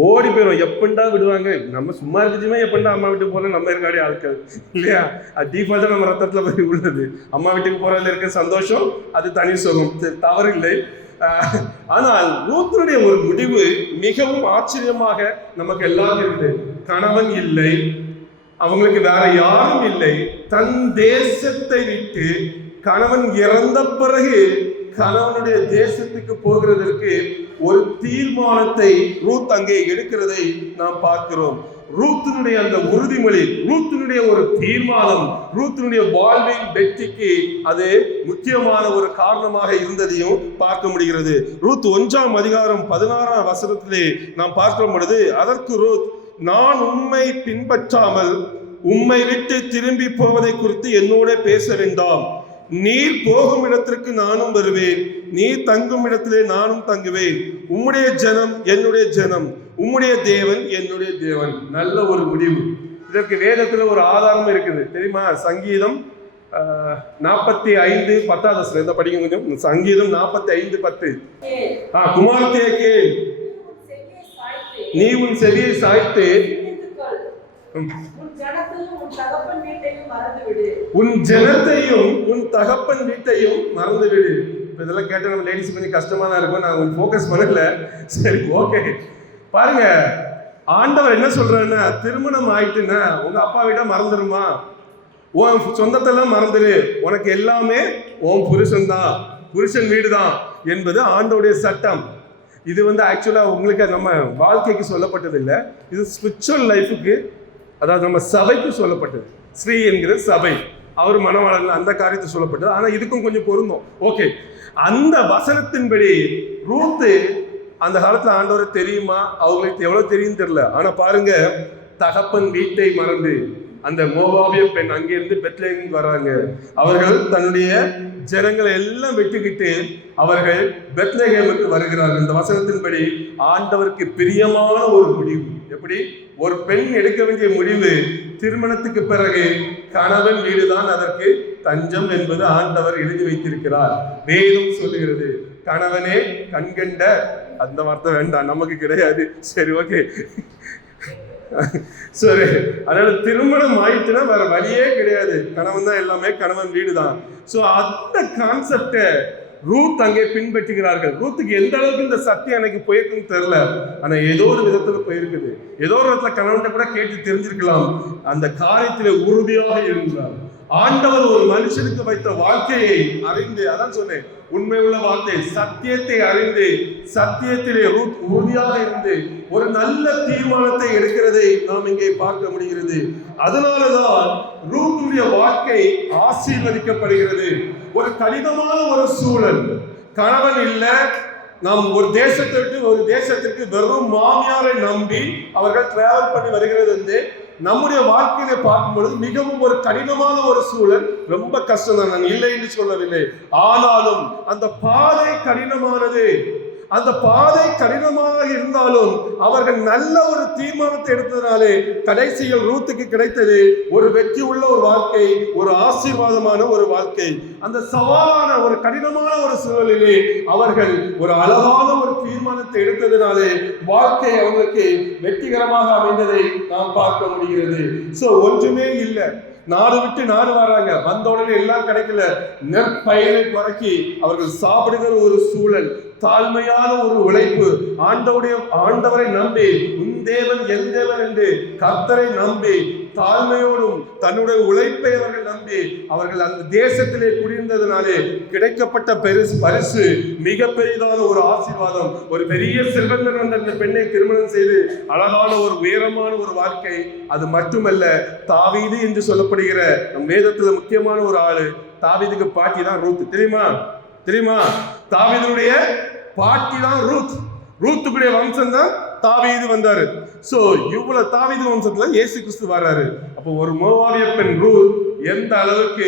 ஓடி போயிடும், எப்பண்டா விடுவாங்க, நம்ம சும்மா இருக்குச்சுமே, எப்பண்டா அம்மா வீட்டுக்கு போல நம்ம இருக்காடி ஆட்கள் இல்லையா? அது டிஃபால்ட்டா நம்ம ரத்தத்துல போய் உள்ளது. அம்மா வீட்டுக்கு போறதுல இருக்க சந்தோஷம் அது தனி சுகம், தவறு இல்லை. ஆனால் ரூத்தினுடைய ஒரு முடிவு மிகவும் ஆச்சரியமாக நமக்கு எல்லாரும் இருக்குது. கணவன் இல்லை, அவங்களுக்கு வேற யாரும் இல்லை, தன் தேசத்தை விட்டு கணவன் இறந்த பிறகு கணவனுடைய தேசத்துக்கு போகிறதற்கு ஒரு தீர்மானத்தை ரூத் அங்கே எடுக்கிறதை நாம் பார்க்கிறோம். ரூத்தினுடைய அந்த உறுதிமொழி, ரூத்தினுடைய ஒரு தீர்மானம், ரூத்தினுடைய வாழ்வின் வெற்றிக்கு அது முக்கியமான ஒரு காரணமாக இருந்ததையும் பார்க்க முடிகிறது. ரூத் 1ஆம் அதிகாரம் 16ஆம் வசனத்திலே நாம் பார்க்கும் பொழுது, அதற்கு ரூத், நான் உம்மை பின்பற்றாமல் உம்மை விட்டு திரும்பி போவதை குறித்து என்னோட பேச வேண்டாம். நீர் போகும் இடத்திற்கு நானும் வருவேன், நீர் தங்கும் இடத்திலே நானும் தங்குவேன். உம்முடைய ஜனம் என்னுடைய ஜனம், உம்முடைய தேவன் என்னுடைய தேவன். நல்ல ஒரு முடிவு. இதற்கு வேதத்துல ஒரு ஆதாரம் இருக்குது தெரியுமா? சங்கீதம் 45:10 இதை படிக்க கொஞ்சம். சங்கீதம் 45:10. குமாரத்தே கேள், நீ உன் செவியை சாய்த்து உன் ஜனத்தையும் உன் தகப்பன் வீட்டையும் மறந்துவிடு. இதெல்லாம் கேட்ட நம்ம லேடிஸ் கொஞ்சம் கஷ்டமா தான் இருக்கும். நான் கொஞ்சம் ஃபோக்கஸ் பண்ணல. சரி, ஓகே. பாருங்க, ஆண்டவர் என்ன சொல்றாருன்னா, திருமணம் ஆயிட்டுன்னா உங்க அப்பா வீட்டை மறந்துடுமா, உன் சொந்தத்தெல்லாம் மறந்துடு, உனக்கு எல்லாமே உன் புருஷன் தான், புருஷன் வீடு தான் என்பது ஆண்டவருடைய சட்டம். இது ஆக்சுவலா உங்களுக்கு நம்ம வாழ்க்கைக்கு சொல்லப்பட்டது இல்லை, இது ஸ்பிரிச்சுவல் லைஃபுக்கு, அதாவது நம்ம சபைக்கு சொல்லப்பட்டது. ஸ்ரீ என்கிற சபை, அவர் மனவாளர்கள் அந்த காரியத்தை சொல்லப்பட்டது. ஆனா இதுக்கும் கொஞ்சம் பொருந்தும். ஓகே, அந்த வசனத்தின்படி ரூத்து அந்த காலத்துல ஆண்டவரை தெரியுமா, அவங்களுக்கு எவ்வளவு தெரியும் தெரியல. ஆனா பாருங்க, தகப்பன் வீட்டை மறந்து அந்த மோவாபிய பெண் அங்கிருந்து பெத்லகேமுக்கு வர்றாங்க. அவர்கள் தன்னுடைய ஜனங்களை எல்லாம் வெட்டிக்கிட்டு அவர்கள் பெத்லகேமுக்கு வருகிறார்கள். இந்த வசனத்தின்படி ஆண்டவருக்கு பிரியமான ஒரு முடிவு. எப்படி ஒரு பெண் எடுக்க வேண்டிய முடிவு, திருமணத்துக்கு பிறகு கணவன் வீடுதான் அதற்கு தஞ்சம் என்பது ஆண்டவர் எழுதி வைத்திருக்கிறார். வேதம் சொல்லுகிறது, கணவனே கண்கண்ட, அந்த வார்த்தை வேண்டாம், நமக்கு கிடையாது. சரி, ஓகே, சரி. அதனால திருமணம் ஆயிட்டுன்னா வேற வழியே கிடையாது, கணவன் தான் எல்லாமே, கணவன் வீடு தான். சோ அந்த கான்செப்டை ரூத் அங்கே பின்பற்றுகிறார்கள். ரூத்துக்கு எந்த அளவுக்கு இந்த சத்தியம் எனக்கு போயிருக்குன்னு தெரியல, ஆனா ஏதோ ஒரு விதத்துல போயிருக்குது. ஏதோ ஒரு விதத்துல கணவன் கூட கேட்டு தெரிஞ்சிருக்கலாம். அந்த காரியத்தில உறுதியாக இருந்தார். ஆண்டவர் ஒரு மனுஷனுக்கு வைத்த வாழ்க்கையை அறிந்து, அதான் சொன்னேன், உண்மை உள்ள வார்த்தை, சத்தியத்தை அறிந்து சத்தியத்திலே ரூத் உறுதியாக இருந்து ஒரு நல்ல தீர்மானத்தை எடுக்கிறதை நாம் இங்கே பார்க்க முடிகிறது. அதனாலதான் ரூத்துடைய வாழ்க்கை ஆசீர்வதிக்கப்படுகிறது. ஒரு கடினமான ஒரு சூழல், கணவன் இல்ல, நாம் ஒரு தேசத்திற்கு ஒரு தேசத்திற்கு வெறும் மாமியாரை நம்பி அவர்கள் டிராவல் பண்ணி வருகிறது நம்முடைய வாழ்க்கையில பார்க்கும் பொழுது மிகவும் ஒரு கடினமான ஒரு சூழல், ரொம்ப கஷ்டம் தான், நான் இல்லை என்று சொல்லவில்லை. ஆனாலும் அந்த பாதை கடினமானது. அந்த பாதை கடினமாக இருந்தாலும் அவர்கள் நல்ல ஒரு தீர்மானத்தை எடுத்ததினாலே கடைசியில் ரூத்துக்கு கிடைத்தது ஒரு வெற்றி உள்ள ஒரு வாழ்க்கை, ஒரு ஆசீர்வாதமான ஒரு வாழ்க்கை. அந்த சவாலான ஒரு கடினமான ஒரு சூழலிலே அவர்கள் ஒரு அழகான ஒரு தீர்மானத்தை எடுத்ததினாலே வாழ்க்கை அவங்களுக்கு வெற்றிகரமாக அமைந்ததை நாம் பார்க்க முடிகிறது. சோ ஒன்றுமே இல்லை, நாடு விட்டு நாடு வர்றாங்க, வந்த உடனே எல்லாம் கிடைக்கல, நெற்பயிரை பறக்கி அவர்கள் சாப்பிடுகிற ஒரு சூழல், தாழ்மையான ஒரு உழைப்பு, ஆண்டவரை நம்பி உன் தேவன் என் தேவன் என்று கர்த்தரை நம்பி தாழ்மையோடும் தன்னுடைய உழைப்பை அவர்கள் நம்பி அவர்கள் அந்த தேசத்திலே குடியிருந்ததினாலே கிடைக்கப்பட்ட பரிசு மிக பெரிதான ஒரு ஆசீர்வாதம். ஒரு பெரிய செல்வந்தன் வந்த அந்த பெண்ணை திருமணம் செய்து அழகான ஒரு உயரமான ஒரு வாழ்க்கை. அது மட்டுமல்ல, தாவீது என்று சொல்லப்படுகிற நம் வேதத்துல முக்கியமான ஒரு ஆளு, தாவீதுக்கு பாட்டி தான் ரூத். தெரியுமா? தாவீதுடைய பாட்டி தான் ரூத். ரூத்துக்குடைய வம்சம் தான் தாவீது வந்தாரு. சோ இவ்வளவு தாவீது வம்சத்துல இயேசு கிறிஸ்து வர்றாரு. அப்போ ஒரு மோவாபிய பெண் ரூத் எந்த அளவுக்கு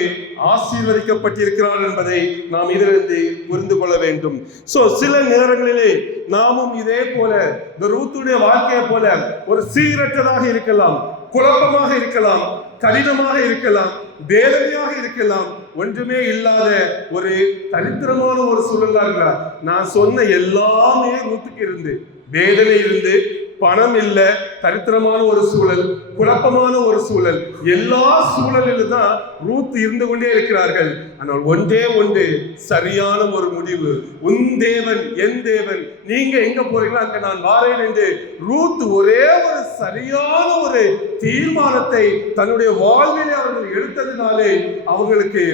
ஆசீர்வதிக்கப்பட்டிருக்கிறார் என்பதை நாம் இதிலிருந்து புரிந்து கொள்ள வேண்டும். சோ சில நேரங்களிலே நாமும் இதே போல இந்த ரூத்துடைய வாழ்க்கையை போல ஒரு சீரற்றதாக இருக்கலாம், குழப்பமாக இருக்கலாம், கடினமாக இருக்கலாம், வேதனையாக இருக்கலாம், ஒன்றுமே இல்லாத ஒரு தரித்திரமான ஒரு சூழலா இருக்கிறார். நான் சொன்ன எல்லாமே ரூத்துக்கு இருந்து, வேதனை இருந்து, பணம் இல்ல, தரித்திரமான ஒரு சூழல், குழப்பமான ஒரு சூழல், எல்லா சூழலிலும் தான் ரூத் இருந்து கொண்டே இருக்கிறார்கள். ஆனால் ஒன்றே ஒன்று, சரியான ஒரு முடிவு. உன் தேவன் என் தேவன், நீங்க எங்க போறீங்களோ அங்க நான் வாரேன் என்று ரூத் ஒரே ஒரு சரியான ஒரு தீர்மானத்தை தன்னுடைய வாழ்விலே அவர்கள் எடுத்ததினாலே அவங்களுக்கு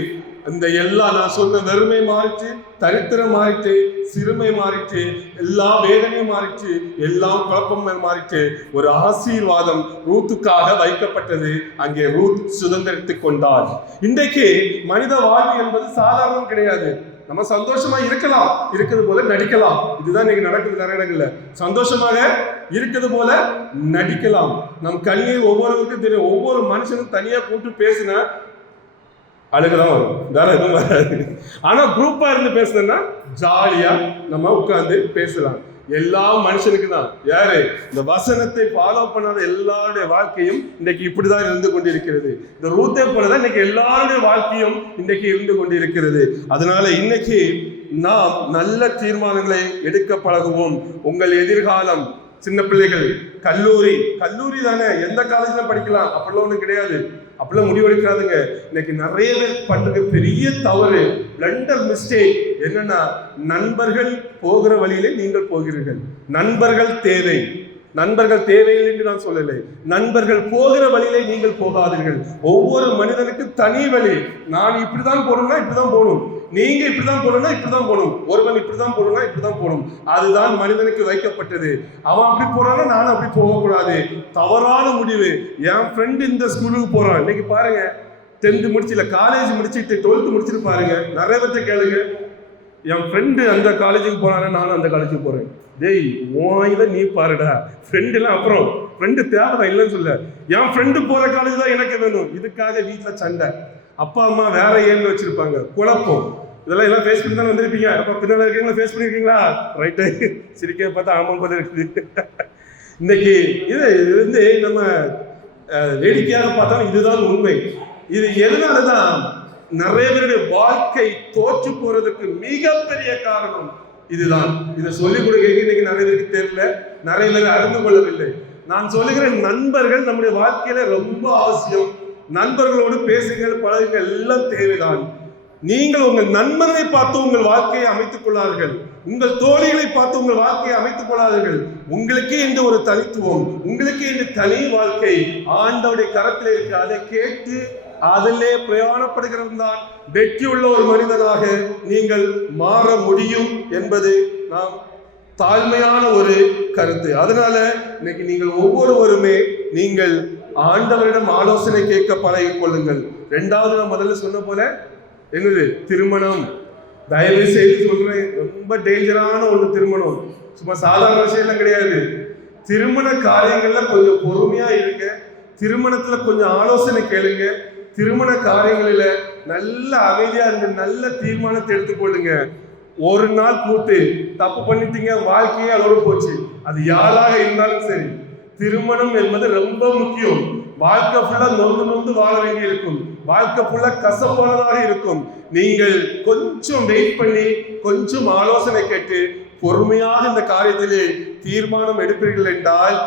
இந்த எல்லாம் நான் சொன்ன வெறுமை மாறிச்சு, தரித்திரம் மாறிச்சு, சிறுமை மாறிச்சு, எல்லா வேதனையும் மாறிச்சு, எல்லாம் குழப்பம் மாறிச்சு. ஒரு ஆசீர்வாதம் ரூத்துக்காக வைக்கப்பட்டது. அங்கே ரூத் சுதந்திரித்துக் கொண்டார். இன்றைக்கு மனித வாழ்வு என்பது சாதாரணம் கிடையாது. நம்ம சந்தோஷமா இருக்கலாம், இருக்கிறது போல நடிக்கலாம். இதுதான் இன்னைக்கு நடக்குது நிறைய இடங்கள்ல. சந்தோஷமாக இருக்கிறது போல நடிக்கலாம். நம் கண்ணீர் ஒவ்வொருவருக்கும் தெரியும். ஒவ்வொரு மனுஷனும் தனியா கூப்பிட்டு பேசினா அழுகதான் வரும், வேற எதுவும் வராது. ஆனா குரூப்பா இருந்து பேசுனா ஜாலியா நம்ம உட்கார்ந்து பேசலாம். எல்லாம் மனுஷனுக்கு தான். யாரு இந்த வசனத்தை ஃபாலோ பண்ணாத எல்லாருடைய வாழ்க்கையும் இன்னைக்கு இப்படிதான் இருந்து கொண்டிருக்கிறது. இந்த ரூத்தை போலதான் இன்னைக்கு எல்லாருடைய வாழ்க்கையும் இன்னைக்கு இருந்து கொண்டிருக்கிறது. அதனால இன்னைக்கு நாம் நல்ல தீர்மானங்களை எடுக்க பழகுவோம். உங்கள் எதிர்காலம், சின்ன பிள்ளைகள், கல்லூரி தானே, எந்த காலேஜ்ல படிக்கலாம் அப்படிலாம் ஒண்ணு கிடையாது. அப்படிலாம் முடிவெடுக்காதுங்க. இன்னைக்கு நிறைய பேர் பண்றது பெரிய தவறு, பிளண்டர் மிஸ்டேக் என்னன்னா, நண்பர்கள் போகிற வழியிலே நீங்கள் போகிறீர்கள். நண்பர்கள் தேவையில்லை என்று நான் சொல்லலை. நண்பர்கள் போகிற வழியிலே நீங்கள் போகாதீர்கள். ஒவ்வொரு மனிதனுக்கு தனி வழி. நான் இப்படிதான் போகணும்னா இப்படிதான் போகணும், நீங்க இப்படிதான் போகணும்னா இப்படிதான் போகணும், ஒருவன் இப்படிதான் போகணும்னா இப்படிதான் போகணும். அதுதான் மனிதனுக்கு வைக்கப்பட்டது. அவன் அப்படி போறான்னா நானும் அப்படி போகக்கூடாது. தவறான முடிவு. என் ஃப்ரெண்டு இந்த ஸ்கூலுக்கு போறான், இன்னைக்கு பாருங்க 10th முடிச்சு இல்ல காலேஜ் முடிச்சுட்டு 12th முடிச்சுட்டு பாருங்க, நிறைய பேர்த்த கேளுங்க, என் ஃப்ரெண்டு அந்த காலேஜுக்கு போறானே நானும் அந்த காலேஜுக்கு போறேன். டேய் இதை நீ பாருடா, ஃப்ரெண்டு எல்லாம் அப்புறம், ஃப்ரெண்டு தேவைதான் இல்லைன்னு சொல்ல, என் ஃப்ரெண்டு போற காலேஜ் தான் எனக்கு வேணும். இதுக்காக வீட்டுல சண்டை, அப்பா அம்மா வேற ஏன்னு வச்சிருப்பாங்க, குழப்பம். இதெல்லாம் ஃபேஸ் பண்ணி தானே வந்திருப்பீங்க. அப்ப பின்னால இருக்கீங்களா, ஃபேஸ் பண்ணிருக்கீங்களா? ரைட்டு, சிரிக்க பார்த்தா ஆமாம் போல இருக்குது. இன்னைக்கு இது வந்து நம்ம வேடிக்கையாக பார்த்தாலும் இதுதான் உண்மை. இது எதனாலதான் நிறைய பேருடைய வாழ்க்கை தோற்று போறதுக்கு மிகப்பெரிய காரணம் இதுதான். இதை சொல்லிக் கொடுக்க இன்னைக்கு நிறைய பேருக்கு தெரியல, நிறைய பேர் அறிந்து கொள்ளவில்லை. நான் சொல்லுகிறேன், நண்பர்கள் நம்முடைய வாழ்க்கையில ரொம்ப அவசியம். நண்பர்களோடு பேசுங்கள், பழகுங்கள், எல்லாம் தேவைதான். நீங்கள் உங்கள் நண்பர்களை பார்த்து உங்கள் வாழ்க்கையை அமைத்துக் கொள்ளார்கள், உங்கள் தோழிகளை பார்த்து உங்கள் வாழ்க்கையை அமைத்துக் கொள்ளார்கள். உங்களுக்கே என்று ஒரு தனித்துவம், உங்களுக்கே என்று தனி வாழ்க்கை ஆண்டவருடைய கரத்தில் இருக்கு. அதை கேட்டு அதிலே பிரயாணப்படுகிறதான் வெற்றியுள்ள ஒரு மனிதனாக நீங்கள் மாற முடியும் என்பது நாம் தாழ்மையான ஒரு கருத்து. அதனால இன்னைக்கு நீங்கள் ஒவ்வொருவருமே நீங்கள் ஆண்டவரிடம் ஆலோசனை கேட்க பழகிக் கொள்ளுங்கள். 2வது நான் முதல்ல சொன்ன போல என்னது, திருமணம். தயவு செய்து சொல்றேன், ரொம்ப டேஞ்சரான ஒண்ணு திருமணம். சும்மா சாதாரண விஷயம் கிடையாது. திருமண காரியங்கள்ல கொஞ்சம் பொறுமையா இருங்க, திருமணத்துல கொஞ்சம் ஆலோசனை கேளுங்க, திருமண காரியங்களில நல்ல அமைதியா இருந்து நல்ல தீர்மானத்தை எடுத்துக்கொள்ளுங்க. ஒரு நாள் கூட்டு தப்பு பண்ணிட்டீங்க, வாழ்க்கையே அதோடு போச்சு. அது யாராக இருந்தாலும் சரி, திருமணம் என்பது ரொம்ப முக்கியம். வாழ்க்கை ஃபுல்லா நொந்து வாழ வேண்டி இருக்கும், வாழ்க்கை ஃபுல்லா கசப்பானதாக இருக்கும். நீங்கள் கொஞ்சம் வெயிட் பண்ணி கொஞ்சம் ஆலோசனை கேட்டு பொறுமையாக இந்த காரியத்திலே தீர்மானம் எடுப்பீர்கள் என்றால்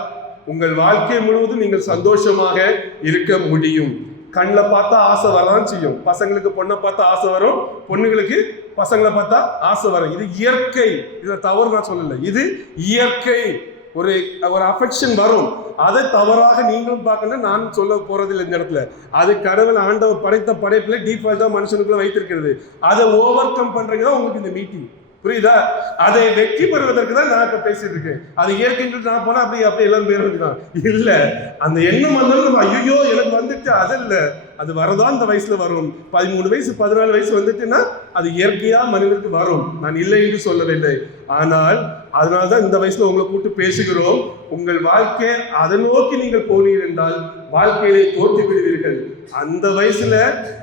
உங்கள் வாழ்க்கை முழுவதும் நீங்கள் சந்தோஷமாக இருக்க முடியும். கண்ணில் பார்த்தா ஆசை வரதான் செய்யும். பசங்களுக்கு பொண்ணை பார்த்தா ஆசை வரும், பொண்ணுங்களுக்கு பசங்களை பார்த்தா ஆசை வரும். இது இயற்கை, இதுல தவறு நான் சொல்லல, இது இயற்கை. ஒரு அஃபெக்ஷன் வரும். அதை தவறாக நீங்களும் பார்க்கணும், நான் சொல்ல போறதில்லை இந்த இடத்துல. அது கடவுள் ஆண்டவர் படைத்த படைப்புல டிஃபால்ட்டா மனுஷனுக்குள்ள வைத்திருக்கிறது. அதை ஓவர் கம் பண்றீங்க தான் உங்களுக்கு இந்த மீட்டிங், புரியுதா? அதை வெற்றி பெறுவதற்கு தான் நான் இப்ப பேசிட்டு இருக்கேன். அது இயற்கைன்னு நான் போனா அப்படி எல்லாம் பேர் வேண்டியதான் இல்ல. அந்த எண்ணம் வந்தாலும் ஐயோ எனக்கு வந்துட்டு, அது இல்ல, அது வரதான் இந்த வயசுல வரும். 13 வயசு 14 வயசு வந்துட்டுன்னா அது இயற்கையா மனிதனுக்கு வரும், நான் இல்லை என்று சொல்லவில்லை. ஆனால் அதனால்தான் இந்த வயசுல உங்களை கூட்டு பேசுகிறோம். உங்கள் வாழ்க்கை அதை நோக்கி நீங்கள் போனீர்கள் என்றால் வாழ்க்கையிலே தோற்று விடுவீர்கள். அந்த வயசுல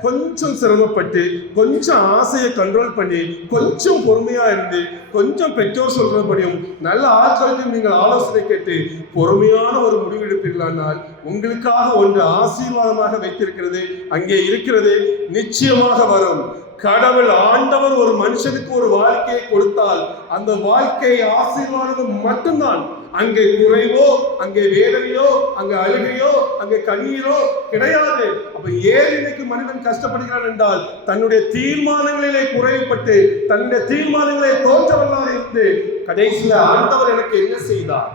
கொஞ்சம் சிரமப்பட்டு கொஞ்சம் ஆசையை கண்ட்ரோல் பண்ணி கொஞ்சம் பொறுமையா இருந்து கொஞ்சம் பெற்றோர் சொல்றபடியும் நல்ல ஆட்களுக்கு நீங்கள் ஆலோசனை கேட்டு பொறுமையான ஒரு முடிவு எடுப்பீர்களானால் உங்களுக்காக ஒன்று ஆசீர்வாதமாக வைத்திருக்கிறது, அங்கே இருக்கிறது, நிச்சயமாக வரும். கடவுள் ஆண்டவர் ஒரு மனுஷனுக்கு ஒரு வாழ்க்கையை கொடுத்தால் அந்த வாழ்க்கை ஆசீர்வாதம் மட்டும்தான். அங்கே குறைவோ, அங்கே வேதனையோ, அங்கே அழுகையோ, அங்கே கண்ணீரோ கிடையாது. அப்ப ஏன் இன்னைக்கு மனிதன் கஷ்டப்படுகிறான் என்றால் தன்னுடைய தீர்மானங்களிலே குறைவுபட்டு தன்னுடைய தீர்மானங்களை தோற்றவர்களாக இருந்து கடைசியில ஆண்டவர் எனக்கு என்ன செய்தார்,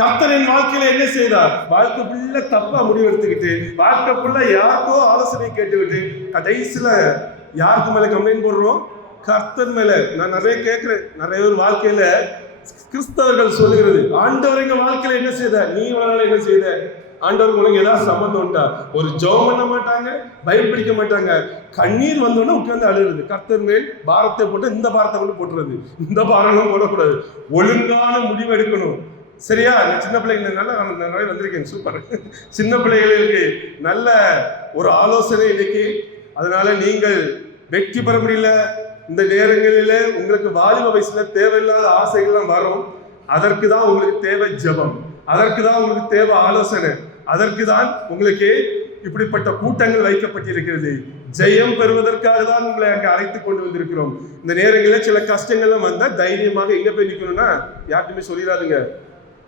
கர்த்தரின் வாழ்க்கையில என்ன செய்தார், வாழ்க்கை ஃபுல்லா தப்பா முடிவெடுத்துக்கிட்டு வாழ்க்கை ஃபுல்லா யாருக்கோ ஆலோசனை கேட்டுவிட்டு கடைசியில யாருக்கு மேல கம்ப்ளைண்ட் போடுறோம், கர்த்தர் மேல. நான் நிறைய கேட்கிறேன், நிறைய பேர் வாழ்க்கையில கிறிஸ்தவர்கள் சொல்லுகிறது, ஆண்டவர் எங்க வாழ்க்கையில என்ன செய்த, நீ வாழ்க்கையில என்ன செய்த, ஆண்டவருக்கு உனக்கு ஏதாவது சம்பந்தம் உண்டா? ஒரு ஜெபம் பண்ண மாட்டாங்க, பைபிள் படிக்க மாட்டாங்க, கண்ணீர் வந்தோன்னா உட்கார்ந்து அழுகிறது, கர்த்தர் மேல் பாரத்தை போட்டு இந்த பாரத்தை கொண்டு போட்டுறது. இந்த பாரம் போடக்கூடாது, ஒழுங்கான முடிவு எடுக்கணும். சரியா? சின்ன பிள்ளைங்க நிறைய வந்திருக்கேன், சூப்பர். சின்ன பிள்ளைகளுக்கு நல்ல ஒரு ஆலோசனை இன்னைக்கு. அதனால நீங்கள் வெற்றி பெற முடியல இந்த நேரங்களில உங்களுக்கு வாலிப வயசுல தேவையில்லாத ஆசைகள்லாம் வரும். அதற்கு தான் உங்களுக்கு தேவை ஜெபம், அதற்கு தான் உங்களுக்கு தேவை ஆலோசனை, அதற்கு தான் உங்களுக்கு இப்படிப்பட்ட கூட்டங்கள் வைக்கப்பட்டிருக்கிறது. ஜெயம் பெறுவதற்காக தான் உங்களை அங்கே அழைத்து கொண்டு வந்திருக்கிறோம். இந்த நேரங்களில் சில கஷ்டங்கள்லாம் வந்தா தைரியமாக எங்க போய் நிக்கணும்னா, யார்ட்டுமே சொல்லிடாதுங்க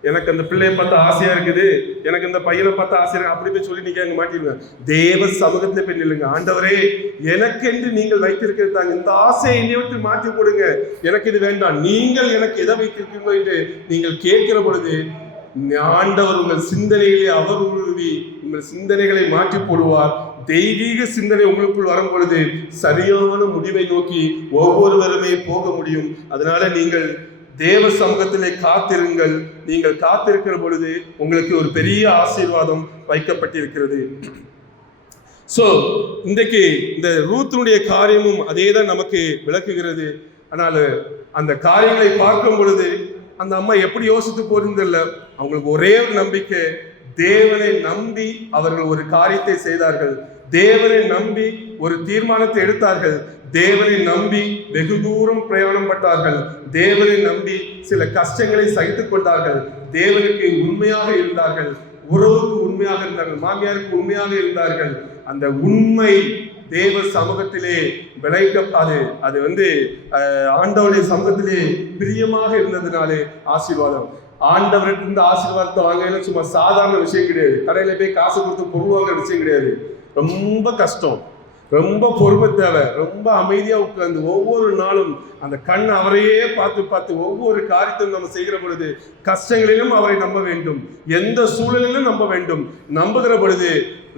எனக்கு அந்த பிள்ளையை பார்த்தா ஆசையா இருக்குது, எனக்கு இந்த பையனை பார்த்தா ஆசையா, அப்படி போய் சொல்லி நீங்க அங்க மாட்டிடுங்க. தேவ சமூகத்துல போய் நில்லுங்க. ஆண்டவரே, எனக்கு என்று நீங்கள் வைத்திருக்கிறாங்க, இந்த ஆசையை என்னை விட்டு மாற்றி போடுங்க, எனக்கு இது வேண்டாம், நீங்கள் எனக்கு எதை வைத்திருக்கீங்களோ என்று நீங்கள் கேட்கிற பொழுது ஆண்டவர் உங்கள் சிந்தனைகளை அவர் உருவி உங்கள் சிந்தனைகளை மாற்றி போடுவார். தெய்வீக சிந்தனை உங்களுக்குள் வரும் பொழுது சரியான முடிவை நோக்கி ஒவ்வொருவருமே போக முடியும். அதனால நீங்கள் தேவ சமூகத்திலே காத்திருங்கள். நீங்கள் காத்திருக்கிற பொழுது உங்களுக்கு ஒரு பெரிய ஆசீர்வாதம் வைக்கப்பட்டிருக்கிறது. சோ இன்றைக்கு இந்த ரூத்தினுடைய காரியமும் அதே தான் நமக்கு விளக்குகிறது. ஆனால் அந்த காரியங்களை பார்க்கும் பொழுது அந்த அம்மா எப்படி யோசித்து போறதில்லை. அவங்களுக்கு ஒரே ஒரு நம்பிக்கை, தேவனை நம்பி அவர்கள் ஒரு காரியத்தை செய்தார்கள், தேவனை நம்பி ஒரு தீர்மானத்தை எடுத்தார்கள், தேவனை நம்பி வெகு தூரம் பிரயாணம் பட்டார்கள், தேவனை நம்பி சில கஷ்டங்களை சகித்துக் கொண்டார்கள், தேவனுக்கு உண்மையாக இருந்தார்கள், உறவுக்கு உண்மையாக இருந்தார்கள், மாமியாருக்கு உண்மையாக இருந்தார்கள். அந்த உண்மை தேவ சமூகத்திலே விளைக்கப்படாது, அது ஆண்டவருடைய சமூகத்திலே பிரியமாக இருந்ததுனாலே ஆசீர்வாதம். ஆண்டவருக்கு இந்த ஆசீர்வாதத்தை வாங்க சும்மா சாதாரண விஷயம் கிடையாது. கடையில போய் காசு கொடுத்து பொருள் வாங்குற விஷயம் கிடையாது. ரொம்ப கஷ்டம், ரொம்ப பொறுமை தேவை, ரொம்ப அமைதியா உட்கார்ந்து ஒவ்வொரு நாளும் அந்த கண் அவரையே பார்த்து பார்த்து ஒவ்வொரு காரியத்தையும் நம்ம செய்கிற பொழுது கஷ்டங்களிலும் அவரை நம்ப வேண்டும், எந்த சூழலிலும் நம்ப வேண்டும். நம்புகிற பொழுது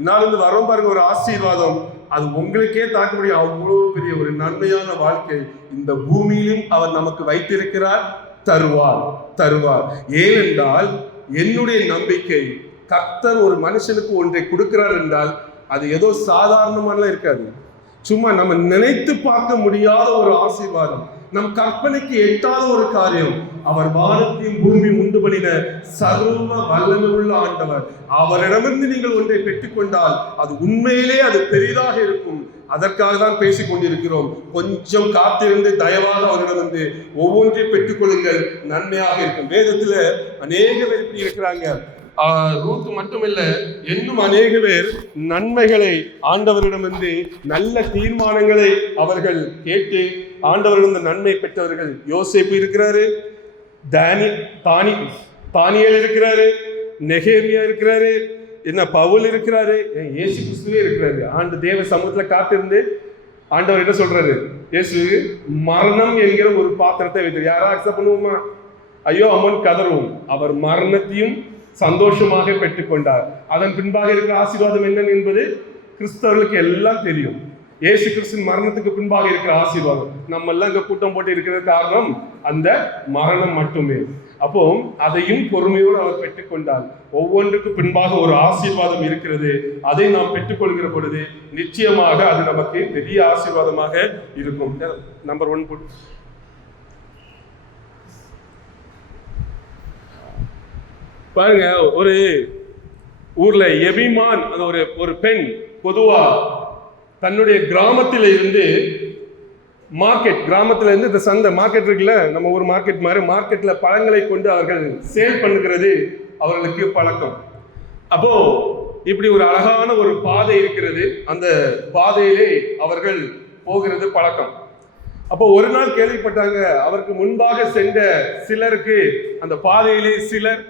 நாளிலிருந்து வரும் பாருங்க ஒரு ஆசீர்வாதம், அது உங்களுக்கே தாக்க முடியும். அவ்வளவு பெரிய ஒரு நன்மையான வாழ்க்கை இந்த பூமியிலும் அவர் நமக்கு வைத்திருக்கிறார், தருவார். ஏனென்றால் என்னுடைய நம்பிக்கை, கர்த்தர் ஒரு மனுஷனுக்கு ஒன்றை கொடுக்கிறார் என்றால் அது ஏதோ சாதாரணமானலாம் இருக்காது. சும்மா நம்ம நினைத்து பார்க்க முடியாத ஒரு ஆசீர்வாதம், நம் கற்பனைக்கு எட்டாத ஒரு காரியம். அவர் வானத்தையும் பூமி உண்டு பண்ணின சர்வ வல்லமை உள்ள ஆண்டவர். அவரிடமிருந்து நீங்கள் ஒன்றை பெற்றுக்கொண்டால் அது உண்மையிலே அது பெரிதாக இருக்கும். அதற்காக தான் பேசிக் கொண்டிருக்கிறோம். கொஞ்சம் காத்திருந்து தயவாக அவரிடம் ஒவ்வொன்றையும் பெற்றுக்கொள்ளுங்கள், நன்மையாக இருக்கும். வேதத்துல அநேக பேர் இப்படி இருக்கிறாங்க. ரூத் மட்டுமில்ல, இன்னும் அநேக பேர் நன்மைகளை ஆண்டவரிடம் நல்ல தீர்மானங்களை அவர்கள் கேட்டு ஆண்டவரிடம் நன்மை பெற்றவர்கள். யோசேப்பு இருக்கிறாரு, தானியேல் இருக்கிறாரு, நெகேமியா இருக்கிறாரு, பவுல் இருக்கிறாரு, இயேசு கிறிஸ்துவே இருக்கிறாரு. தேவ சமூகத்துல காத்திருந்து ஆண்டவர் என்ன சொல்றாரு, இயேசு மரணம் என்கிற ஒரு பாத்திரத்தை வைத்து யாரா அக்செப்ட் பண்ணுவோமா? ஐயோ அம்மன் கதறுவோம். அவர் மரணத்தையும் சந்தோஷமாக பெற்றுக்கொண்டார். அதன் பின்பாக இருக்கிற ஆசீர்வாதம் என்ன என்பது கிறிஸ்தவர்களுக்கு எல்லாம் தெரியும். இயேசு கிறிஸ்துவின் மரணத்துக்கு பின்பாக இருக்கிற ஆசீர்வாதம். நம்ம எல்லாம் இங்க கூட்டம் போட்டு இருக்கிற காரணம் அந்த மரணம் மட்டுமே. அப்போ அதையும் பொறுமையோடு அவர் பெற்றுக்கொண்டார். ஒவ்வொன்றுக்கு பின்பாக ஒரு ஆசீர்வாதம் இருக்கிறது. அதை நாம் பெற்றுக்கொள்கிற பொழுது நிச்சயமாக அது நமக்கு பெரிய ஆசீர்வாதமாக இருக்கும். நம்பர் 1 பாருங்க. ஒரு ஊர்ல எபிமான் ஒரு பெண் பொதுவா தன்னுடைய கிராமத்தில இருந்து கிராமத்துல இருந்து இந்த சந்தை மார்க்கெட் இருக்குல்ல, நம்ம ஒரு மார்க்கெட் மாதிரி மார்க்கெட்ல பழங்களை கொண்டு அவர்கள் சேல் பண்ணுகிறது அவர்களுக்கு பழக்கம். அப்போ இப்படி ஒரு அழகான ஒரு பாதை இருக்கிறது, அந்த பாதையிலே அவர்கள் போகிறது பழக்கம். அப்போ ஒரு நாள் கேள்விப்பட்டாங்க, அவருக்கு முன்பாக சென்ற சிலருக்கு அந்த பாதையிலே சிலர்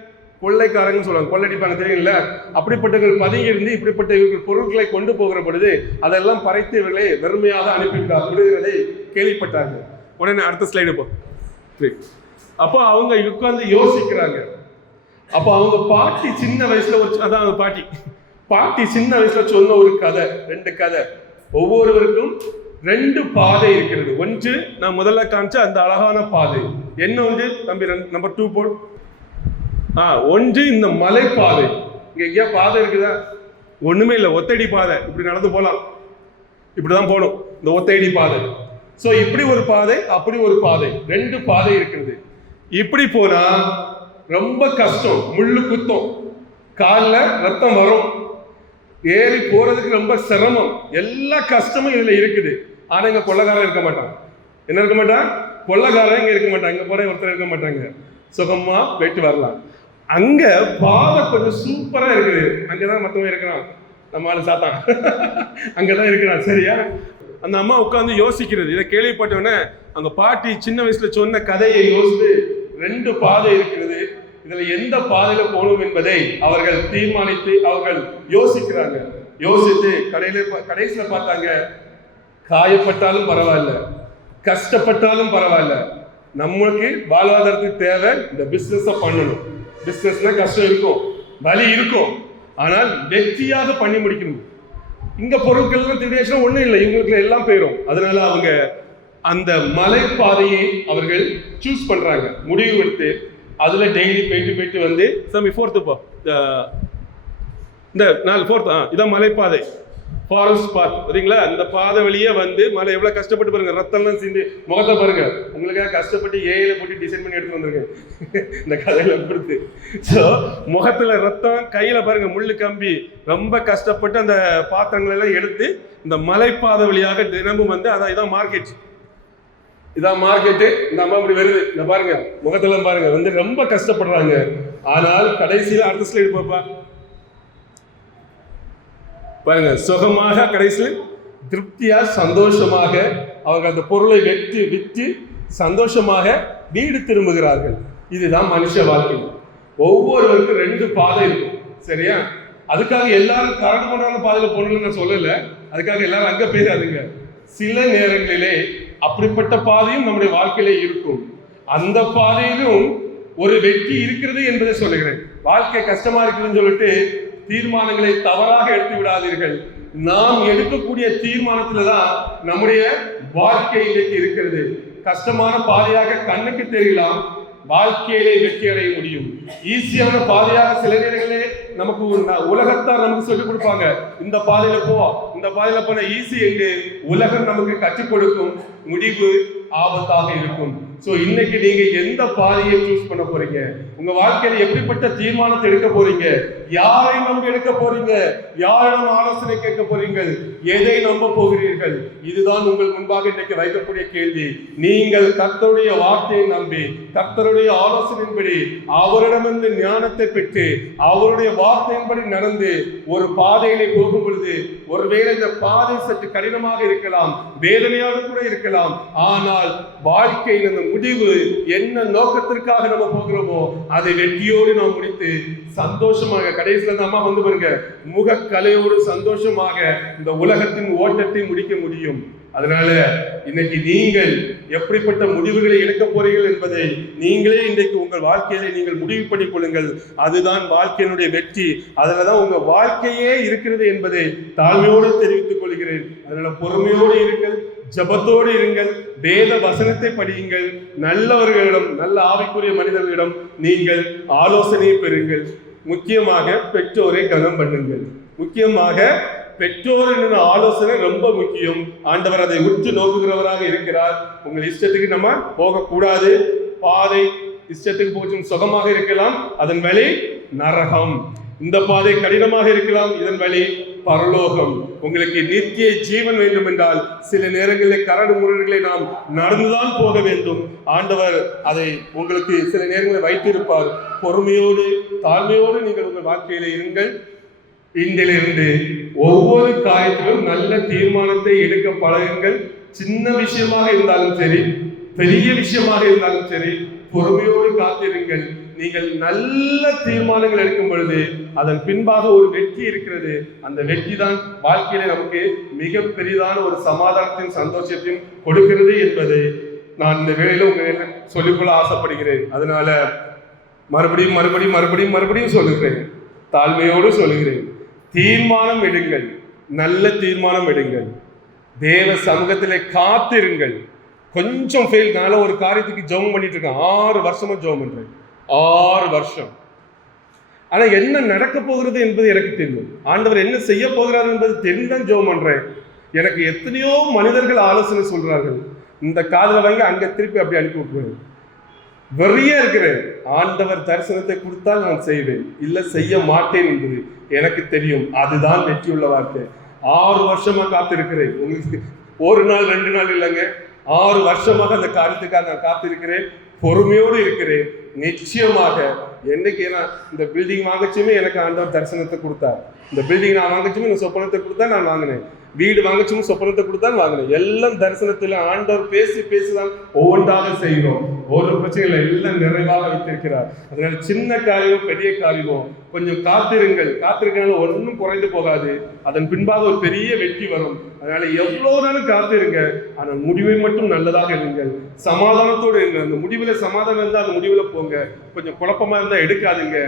கொள்ளைக்காரங்க சொல்லுவாங்க, கொள்ளடிப்பாங்க தெரியல, அப்படிப்பட்டவர்கள் பதுங்கி இருந்து இப்படிப்பட்ட இவர்கள் பொருட்களை கொண்டு போகிற பொழுது அதெல்லாம் பறைத்து இவர்களை வெறுமையாக விடுகிறதை கேள்விப்பட்டாங்க. உடனே அடுத்த ஸ்லைடு போ. அப்போ அவங்க உட்கார்ந்து யோசிக்கிறாங்க. அப்போ அவங்க பாட்டி சின்ன வயசுல பாட்டி சின்ன வயசுல சொன்ன ஒரு கதை, 2 கதை. ஒவ்வொருவருக்கும் 2 பாதை இருக்கிறது. ஒன்று நான் முதல்ல காமிச்ச அந்த அழகான பாதை. என்ன ஒன்று தம்பி? நம்பர் 2 போடு. ஒன்று இந்த மலை பாதை. இங்க எங்கேயா பாதை இருக்குதா? ஒண்ணுமே இல்லை, ஒத்தடி பாதை. இப்படி நடந்து போலாம், இப்படிதான் போகணும், இந்த ஒத்தடி பாதை. சோ இப்படி ஒரு பாதை, அப்படி ஒரு பாதை, 2 பாதை இருக்கிறது. இப்படி போனா ரொம்ப கஷ்டம், முள்ளு குத்தம், காலில் ரத்தம் வரும், ஏறி போறதுக்கு ரொம்ப சிரமம், எல்லா கஷ்டமும் இதுல இருக்குது. ஆனா இங்க கொள்ளைக்காரன் இருக்க மாட்டான். என்ன இருக்க மாட்டான்? கொள்ளைக்காரன் இங்க இருக்க மாட்டாங்க, இங்க போற ஒருத்தர் இருக்க மாட்டாங்க. சுகமா போயிட்டு வரலாம். அங்க பாதை கொஞ்சம் சூப்பரா இருக்குது. அங்கதான் மத்தவங்க இருக்கிறான், நம்மளால சாத்தான் அங்கதான் இருக்கிறான். சரியா? அந்த அம்மா உட்கார்ந்து யோசிக்கிறது. இதை கேள்விப்பட்டவொடனே அந்த பாட்டி சின்ன வயசுல சொன்ன கதையை யோசித்து 2 பாதை இருக்கிறது, இதுல எந்த பாதையில போகணும் என்பதை அவர்கள் தீர்மானித்து அவர்கள் யோசிக்கிறாங்க. யோசித்து கடைசியில பார்த்தாங்க, காயப்பட்டாலும் பரவாயில்ல, கஷ்டப்பட்டாலும் பரவாயில்ல, நம்மளுக்கு வாழ்வாதாரத்துக்கு தேவை இந்த பிசினஸ் பண்ணணும். பிசினஸ்னா கஷ்டம் இருக்கும், வலி இருக்கும், ஆனால் வெற்றியாக பண்ணி முடிக்கணும். இங்க பொருட்கள் திருடியாச்சுன்னா ஒண்ணும் இல்லை, இவங்களுக்கு எல்லாம் போயிடும். அதனால அவங்க அந்த மலைப்பாதையை அவர்கள் சூஸ் பண்றாங்க, முடிவு எடுத்து அதுல டெய்லி போயிட்டு வந்து சாமி 4th போ, இந்த 4th இதான் மலைப்பாதை, ஃபாரஸ்ட் பாத். சரிங்களா? இந்த பாதை வழியே வந்து மலை எவ்வளவு கஷ்டப்பட்டு பாருங்க, ரத்தம்லாம் சிந்தி முகத்தை பாருங்க. உங்களுக்காக கஷ்டப்பட்டு ஏஐல போட்டு டிசைன் பண்ணி எடுத்து வந்துருங்க இந்த கதையில கொடுத்து. ஸோ முகத்துல ரத்தம், கையில பாருங்க முள்ளு கம்பி, ரொம்ப கஷ்டப்பட்டு அந்த பாத்திரங்கள் எல்லாம் எடுத்து இந்த மலைப்பாதை வழியாக தினமும் வந்து அதான் இதான் மார்க்கெட், இதான் மார்க்கெட்டு. இந்த அம்மா இப்படி வருது, இந்த பாருங்க முகத்துல பாருங்க வந்து ரொம்ப கஷ்டப்படுறாங்க. ஆனால் கடைசியில் அடுத்த ஸ்லைடு பாப்பா பாருங்க, சுகமாக கடைசியில் திருப்தியா சந்தோஷமாக அவர்கள் அந்த பொருளை விற்று சந்தோஷமாக வீடு திரும்புகிறார்கள். இதுதான் மனுஷ வாழ்க்கை. ஒவ்வொருவருக்கும் 2 பாதை இருக்கும். சரியா? அதுக்காக எல்லாரும் கரடு கொண்டான பாதையில போகணும்னு நான் சொல்லல, அதுக்காக எல்லாரும் அங்க போயிடாதுங்க. சில நேரங்களிலே அப்படிப்பட்ட பாதையும் நம்முடைய வாழ்க்கையிலே இருக்கும். அந்த பாதையிலும் ஒரு வெற்றி இருக்கிறது என்பதை சொல்லுகிறேன். வாழ்க்கை கஷ்டமா இருக்குதுன்னு சொல்லிட்டு தீர்மானங்களை தவறாக எடுத்து விடாதீர்கள். நாம் எடுக்கக்கூடிய தீர்மானத்துலதான் நம்முடைய வாழ்க்கை இன்றைக்கு இருக்கிறது. கஷ்டமான பாதையாக கண்ணுக்கு தெரியலாம், வாழ்க்கையிலே வெற்றி அடைய முடியும். ஈஸியான பாதையாக சில நேரங்களே நமக்கு உலகத்தார் நமக்கு சொல்லிக் கொடுப்பாங்க, இந்த பாதையில போ, இந்த பாதையில போன ஈஸி என்று உலகம் நமக்கு கற்றுக் கொடுக்கும். முடிவு ஆபத்தாக இருக்கும். சோ இன்னைக்கு நீங்க எந்த பாதையை சூஸ் பண்ண போறீங்க? உங்க வாழ்க்கையில எப்படிப்பட்ட தீர்மானத்தை எடுக்க போறீங்க? யாரை நம்பி எடுக்க போறீங்க? யாரிடம் ஆலோசனை கேட்க போறீங்க? எதை நம்ப போகிறீர்கள்? இதுதான் உங்கள் முன்பாக இன்னைக்கு வைக்கக்கூடிய கேள்வி. நீங்கள் கர்த்தருடைய வார்த்தையை நம்பி கர்த்தருடைய ஆலோசனையின்படி அவரிடமிருந்து ஞானத்தை பெற்று அவருடைய வார்த்தையின்படி நடந்து ஒரு பாதையிலே போகும் பொழுது ஒருவேளை இந்த பாதை சற்று கடினமாக இருக்கலாம், வேதனையாக கூட இருக்கலாம், ஆனால் வாழ்க்கையில் இந்த முடிவு என்ன நோக்கத்திற்காக நம்ம போகிறோமோ அதை வெற்றியோடு நாம் முடித்து சந்தோஷமாக கடைசியில அந்த அம்மா வந்து பாருங்க முகக்கலையோடு சந்தோஷமாக இந்த உலகத்தின் ஓட்டத்தை முடிக்க முடியும். அதனால இன்னைக்கு நீங்கள் எப்படிப்பட்ட முடிவுகளை எடுக்க போறீர்கள் என்பதை நீங்களே இன்றைக்கு உங்கள் வாழ்க்கையில நீங்கள் முடிவு பண்ணிக் கொள்ளுங்கள். அதுதான் வாழ்க்கையினுடைய வெற்றி. அதுலதான் உங்க வாழ்க்கையே இருக்கிறது என்பதை தாழ்மையோடு தெரிவித்துக் கொள்கிறேன். அதனால பொறுமையோடு இருங்கள், ஜபத்தோடு இருங்கள், வேத வசனத்தை படியுங்கள், நல்லவர்களிடம் நல்ல ஆவிக்குரிய மனிதர்களிடம் நீங்கள் ஆலோசனை பெறுங்கள். முக்கியமாக பெற்றோரை கனம் பண்ணுங்கள். முக்கியமாக பெற்றோரின் ஆலோசனை ரொம்ப முக்கியம். ஆண்டவர் அதை உற்று நோக்குகிறவராக இருக்கிறார். உங்கள் இஷ்டத்துக்கு நம்ம போகக்கூடாது. பாதை இஷ்டத்துக்கு போச்சும் சுகமாக இருக்கலாம், அதன் வழி நரகம். இந்த பாதை கடினமாக இருக்கலாம், இதன் வழி பரலோகம். உங்களுக்கு நித்திய ஜீவன் வேண்டும் என்றால் சில நேரங்களில் கரடு முரடுகளை நாம் நடந்துதான் போக வேண்டும். ஆண்டவர் அதை உங்களுக்கு சில நேரங்களில் வைத்திருப்பார். பொறுமையோடு தாழ்மையோடு நீங்கள் உங்கள் வாழ்க்கையில இருங்கள். இன்றிலிருந்து ஒவ்வொரு காரியத்திலும் நல்ல தீர்மானத்தை எடுக்க பழகுங்கள். சின்ன விஷயமாக இருந்தாலும் சரி, பெரிய விஷயமாக இருந்தாலும் சரி, பொறுமையோடு காத்திருங்கள். நீங்கள் நல்ல தீர்மானங்கள் எடுக்கும் பொழுது அதன் பின்பாக ஒரு வெற்றி இருக்கிறது. அந்த வெற்றி தான் வாழ்க்கையில நமக்கு மிக பெரிதான ஒரு சமாதானத்தையும் சந்தோஷத்தையும் கொடுக்கிறது என்பதை நான் இந்த வேளையில உங்க சொல்லிக்கொள்ள ஆசைப்படுகிறேன். அதனால மறுபடியும் மறுபடியும் மறுபடியும் மறுபடியும் சொல்லுகிறேன், தாழ்மையோடு சொல்லுகிறேன், தீர்மானம் எடுங்கள், நல்ல தீர்மானம் எடுங்கள், தேவ சமூகத்திலே காத்திருங்கள். கொஞ்சம் ஃபெயில். நாள ஒரு காரியத்துக்கு ஜெபம் பண்ணிட்டு இருக்கேன், 6 வருஷமா ஜெபம் பண்றேன், 6 வருஷம். ஆனா என்ன நடக்க போகிறது என்பது எனக்கு தெரியும். ஆண்டவர் என்ன செய்ய போகிறார் என்பது தெரிந்தான் ஜெபம் பண்றேன். எனக்கு எத்தனையோ மனிதர்கள் ஆலோசனை சொல்றார்கள், இந்த காதுல வாங்கி அங்க திருப்பி அப்படி அனுப்பி விட்டுருவேன். வெறியா இருக்கிறேன். ஆண்டவர் தரிசனத்தை கொடுத்தால் நான் செய்வேன், இல்ல செய்ய மாட்டேன் என்பது எனக்கு தெரியும். அதுதான் வெற்றியுள்ள வார்த்தை. 6 வருஷமா காத்திருக்கிறேன். உங்களுக்கு 1 நாள் 2 நாள் இல்லைங்க, 6 வருஷமாக அந்த காரியத்துக்காக நான் காத்திருக்கிறேன். பொறுமையோடு இருக்கிறேன். நிச்சயமாக என்னைக்கு நான் இந்த பில்டிங் வாங்கச்சுமே எனக்கு ஆண்டவர் தரிசனத்தை கொடுத்தார். இந்த பில்டிங் நான் வாங்கச்சுமே எனக்கு சொப்பனத்தை கொடுத்தா நான் வாங்கினேன். வீடு வாங்கச்சும் சொப்பனத்தை கொடுத்தான் வாங்கினேன். எல்லாம் தரிசனத்தில் ஆண்டவர் பேசிதான் ஒவ்வொன்றாக செய்கிறோம். ஒரு பிரச்சனைகளை எல்லாம் நிறைவாக வைத்திருக்கிறார். அதனால சின்ன காரியம் பெரிய காரியம் கொஞ்சம் காத்திருக்கனால ஒன்றும் குறைந்து போகாது. அதன் பின்பாக ஒரு பெரிய வெற்றி வரும். அதனால எவ்வளவுதானும் காத்திருங்க, ஆனால் முடிவை மட்டும் நல்லதாக இருங்கள், சமாதானத்தோடு இருங்க. அந்த முடிவுல சமாதானம் இருந்தால் அந்த முடிவுல போங்க. கொஞ்சம் குழப்பமா இருந்தா எடுக்காதுங்க.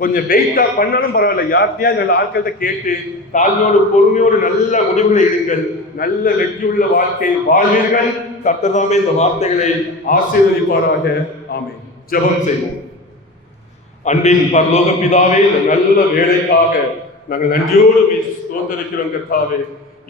கொஞ்சம் வெயிட்டா பண்ணாலும் பரவாயில்ல, யார்கிட்டயா நல்ல ஆட்கள்கிட்ட கேட்டு தாழ்மையோடு பொறுமையோடு நல்ல முடிவுகளை எடுங்கள். நல்ல வெற்றியுள்ள வாழ்க்கை வாழ்வீர்கள். கர்த்தர் இந்த வார்த்தைகளை ஆசீர்வதிப்பாராக. ஆமென். ஜெபம் செய்வோம். அன்பின் பரலோக பிதாவே, இந்த நல்ல வேலைக்காக நாங்கள் நன்றியோடு ஸ்தோத்திரிக்கிறோம் கர்த்தாவே.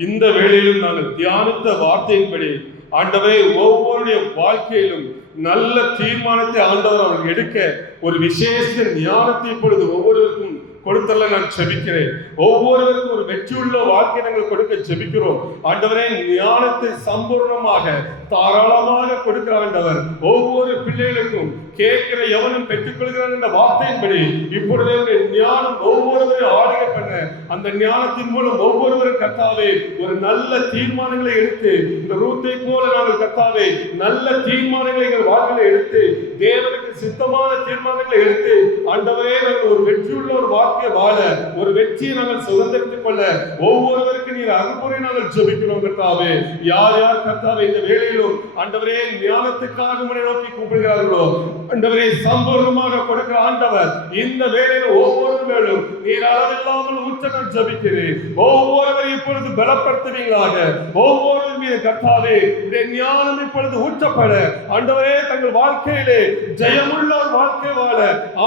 இந்த வேளையிலும் நாங்கள் தியானித்த வார்த்தையின்படி ஆண்டவரே ஒவ்வொருடைய வாழ்க்கையிலும் நல்ல தீர்மானத்தை ஆண்டவர் அவர்கள் எடுக்க ஒரு விசேஷ ஞானத்தை இப்பொழுது ஒவ்வொருவருக்கும் கொடுத்தல்ல நான் ஜெபிக்கிறேன். ஒவ்வொருவருக்கும் ஒரு வெற்றியுள்ள வாழ்க்கை நாங்கள் கொடுக்க ஜெபிக்கிறோம். ஆண்டவரே ஞானத்தை சம்பூர்ணமாக தாராளமாக கொடுக்கிற ஆண்டவர் ஒவ்வொரு பிள்ளைகளுக்கும் கேட்கிற எவனும் பெற்றுக்கொள்கிறான் என்ற வார்த்தையின்படி இப்பொழுதே ஞானம் ஒவ்வொருவரையும் ஆளுகை பண்ண அந்த ஞானத்தின் மூலம் ஒவ்வொருவரும் கர்த்தாவே ஒரு நல்ல தீர்மானங்களை எடுத்து இந்த ரூத்தை போல நாங்கள் கர்த்தாவே நல்ல தீர்மானங்களை எங்கள் வாழ்க்கையில எடுத்து தேவனுக்கு சித்தமான தீர்மானங்களை எடுத்து ஆண்டவரே நாங்கள் ஒரு வெற்றியுள்ள ஒரு வாழ்க்கை வாழ ஒரு வெற்றியை நாங்கள் சுதந்திரத்துக் கொள்ள ஒவ்வொருவருக்கு நீர் அருள்புரை நாங்கள் ஜெபிக்கிறோம் கர்த்தாவே. யார் யார் கர்த்தாவே இந்த வேளையிலும் ஆண்டவரே ஞானத்துக்காக உம்மை நோக்கி கூப்பிடுகிறார்களோ ஆண்டவரே சம்பூர்ணமாக கொடுக்கிற ஆண்டவர் இந்த வேளையில ஒவ்வொரு வேளையும் நீர் அளவில்லாமல் ஊற்றங்கள் ஜெபிக்கிறேன். ஒவ்வொருவரையும் இப்பொழுது பலப்படுத்துவீங்களாக. ஒவ்வொரு மீது கர்த்தாவே உடைய ஞானம் இப்பொழுது ஊற்றப்பட ஆண்டவரே தங்கள் வாழ்க்கையிலே ஜெயமுள்ள ஒரு வாழ்க்கை வாழ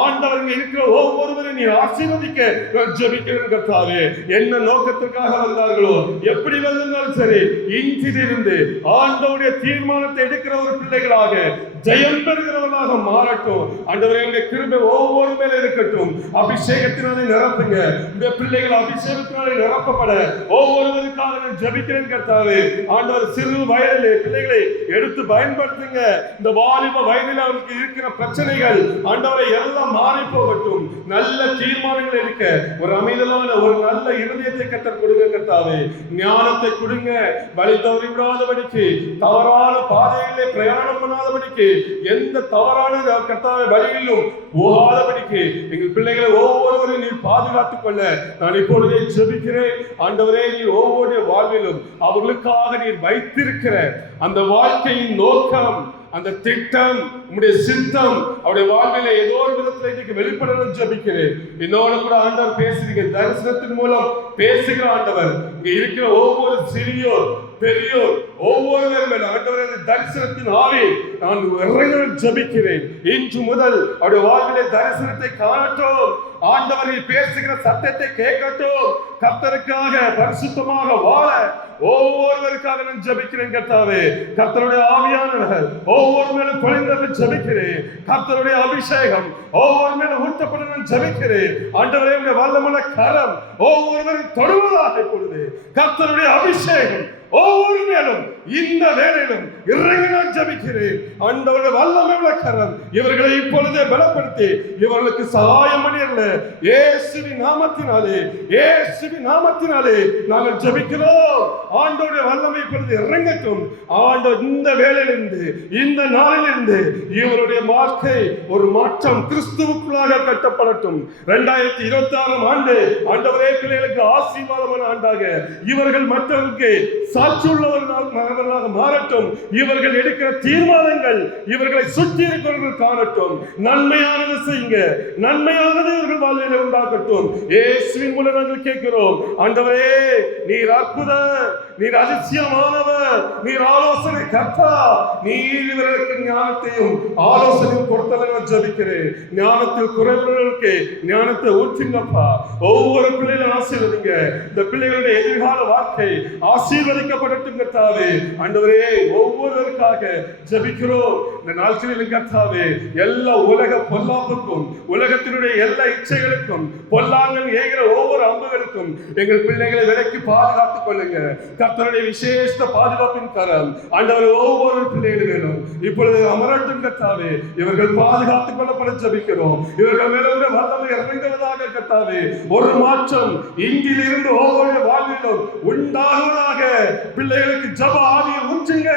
ஆண்டவர் இருக்கிற ஒவ்வொருவரையும் நீர் ஆசீர்வதிக்க ஜெபிக்கிறேன் கர்த்தாவே. என்ன நோக்கத்திற்காக வந்தார்களோ எப்படி வந்தாலும் சரி இன்றிலிருந்து ஆண்டவருடைய தீர்மானத்தை எடுக்கிற ஒரு பிள்ளைகளாக ஜெயம் பெறுகிறவர்களாக மாறட்டும். ஆண்டவரே கிருபை ஒவ்வொரு மேல இருக்கட்டும். அபிஷேகத்தினாலே நிரப்புங்க. இந்த பிள்ளைகள் அபிஷேகத்தினாலே நிரப்பப்பட ஒவ்வொருவருக்காக ஜெபிக்கிறேன் கர்த்தாவே. ஆண்டவர் சிறு வயதிலே பிள்ளைகளை எடுத்து பயன்படுத்துங்க. இந்த வாலிப வயதில் அவருக்கு இருக்கிற பிரச்சனைகள் ஆண்டவரை எல்லாம் மாறி போகட்டும். நல்ல தீர்மானங்கள் எடுக்க ஒரு அமைதலான ஒரு நல்ல இருதயத்தை கர்த்தர் கொடுங்க கர்த்தாவே. ஞானத்தை கொடுங்க. வழி தவறி விடாதபடிக்கு தவறான பாதைகளிலே பிரயாணம் பண்ணாதபடிக்கு எந்த தவறான கர்த்தாவே வழியிலும் போகாதபடிக்கு எங்கள் பிள்ளைகளை ஒவ்வொருவரையும் நீர் பாதுகாத்துக் கொள்ள நான் இப்பொழுதே ஜெபிக்கிறேன். ஆண்டவரே நீர் ஒவ்வொரு வாழ்விலும் அவர்களுக்காக நீர் வைத்திருக்கிற அந்த வாழ்க்கையின் நோக்கம் அந்த திட்டம் உம்முடைய சித்தம் அவருடைய வாழ்வில ஏதோ ஒரு விதத்துல இன்னைக்கு வெளிப்படணும் ஜெபிக்கிறேன். என்னோட கூட ஆண்டவர் பேசுறீங்க. தரிசனத்தின் மூலம் பேசுகிற ஆண்டவர் இங்க இருக்கிற ஒவ்வொரு சிறியோர் பெரியோர் ஒவ்வொருவரும் ஆண்டவரே தரிசனத்தின் ஆவி நான் இறைவன் ஜெபிக்கிறேன். இன்று முதல் அவருடைய வாழ்விலே தரிசனத்தை காணட்டும். ஆண்டவரில் பேசுகிற சத்தத்தை கேட்கட்டும். கர்த்தருக்காக பரிசுத்தமாக வாழ ஒவ்வொருவருக்காக நான் ஜெபிக்கிறேன் கர்த்தாவே. கர்த்தருடைய ஆவியானவர் ஒவ்வொரு மேலும் பொழிந்ததை ஜெபிக்கிறேன். கர்த்தருடைய அபிஷேகம் ஒவ்வொரு மேலும் ஊற்றப்பட நான் ஜெபிக்கிறேன். ஆண்டவரே உடைய வல்லமுள்ள கரம் ஒவ்வொருவரும் தொடுவதாக இப்பொழுது கர்த்தருடைய அபிஷேகம் ஒவ்வொரு மேலும் இந்த வேளையிலும் இறங்கி நான் ஜெபிக்கிறேன். ஆண்டவருடைய வல்லமையுள்ள கரம் இவர்களை இப்பொழுதே பலப்படுத்தி இவர்களுக்கு சகாயம் பண்ணியல்ல இயேசுவின் நாமத்தினாலே இயேசுவின் நாமத்தினாலே நாங்கள் ஜெபிக்கிறோம். ஆண்டவருடைய வல்லமை இப்பொழுது இறங்கட்டும். ஆண்டவர் இந்த வேளையிலிருந்து இந்த நாளிலிருந்து இவருடைய வாழ்க்கை ஒரு மாற்றம் கிறிஸ்துவுக்குள்ளாக கட்டப்படட்டும். 2026 ஆண்டு ஆண்டவரே பிள்ளைகளுக்கு ஆசீர்வாதமான ஆண்டாக இவர்கள் மற்றவர்களுக்கு சாட்சியுள்ளவர்களாக மாறட்டும். இவர்கள் எடுக்கிற தீர்மானங்கள் இவர்களை சுற்றி இருக்கிறவர்கள் காணட்டும். நன்மையானது செய்யுங்க. நன்மையானது இவர்கள் வாழ்வில் உண்டாகட்டும். இயேசுவின் மூலம் நாங்கள் கேட்கிறோம். ஆண்டவரே நீர் அற்புதர், நீர் அதிசயமானவர், நீர் ஆலோசனை கர்த்தா. நீர் இவர்களுக்கு ஞானத்தையும் ஆலோசனையும் கொடுத்ததை நான் ஜெபிக்கிறேன். ஞானத்தில் குறைவுகளுக்கு ஞானத்தை ஊற்றுங்கப்பா. ஒவ்வொரு பிள்ளைகளும் ஆசீர்வதிங்க. இந்த பிள்ளைகளுடைய எதிர்கால வாழ்க்கை ஆசீர்வதிக்கப்படட்டும் கர்த்தாவே. ஆண்டவரே ஒவ்வொருவருக்காக ஜெபிக்கிறோம். இந்த நாட்களில் கர்த்தாவே எல்லா உலக பொல்லாப்புக்கும் உலகத்தினுடைய எல்லா இச்சைகளுக்கும் பொல்லாங்கல் ஏகிற ஒவ்வொரு அம்புகளுக்கும் எங்கள் பிள்ளைகளை விலக்கி பாதுகாத்துக் கொள்ளுங்க. கர்த்தருடைய விசேஷ பாதுகாப்பின் கரம் ஆண்டவர் ஒவ்வொரு பிள்ளைகளும் இப்பொழுது அமரட்டும் கர்த்தாவே. இவர்கள் பாதுகாத்துக் கொள்ளப்பட ஜெபிக்கிறோம். இவர்கள் மேல உள்ள வல்லமை இறங்குவதாக கர்த்தாவே. ஒரு மாற்றம் இன்றிலிருந்து ஒவ்வொரு வாழ்விலும் உண்டாகுவதாக. பிள்ளைகளுக்கு ஜெப ஆவியை ஊற்றுங்க.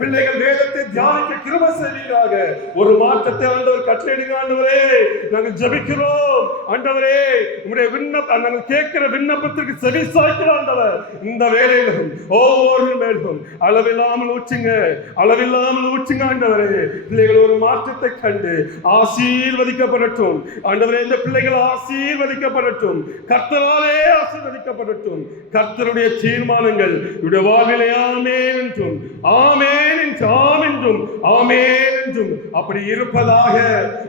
பிள்ளைகள் வேதத்தை தியானிக்க கிருபை செய்வீராக. ஒரு மாற்றத்தை ஆண்டவர் கட்டளையிடுங்க ஆண்டவரே. நாங்கள் ஜெபிக்கிறோம் ஆண்டவரே. உம்முடைய விண்ணப்பம் நாங்கள் கேட்கிற விண்ணப்பத்திற்கு செவி சாய்க்கிற ஆண்டவர் இந்த வேளையிலும் ஒவ்வொரு மேலும் அளவில்லாமல் ஊற்றுங்க, அளவில்லாமல் ஊற்றுங்க ஆண்டவரே. பிள்ளைகள் ஒரு மாற்றத்தை கண்டு ஆசீர்வதிக்கப்படட்டும் ஆண்டவரே. இந்த பிள்ளைகள் ஆசீர்வதிக்கப்படட்டும், கர்த்தராலே ஆசீர்வதிக்கப்படட்டும். கர்த்தருடைய தீர்மானங்கள் இவருடைய வாழ்விலே ஆமென் என்றும் ஆமென் என்றும் ஆமென் என்றும் அப்படி இருப்பதாக.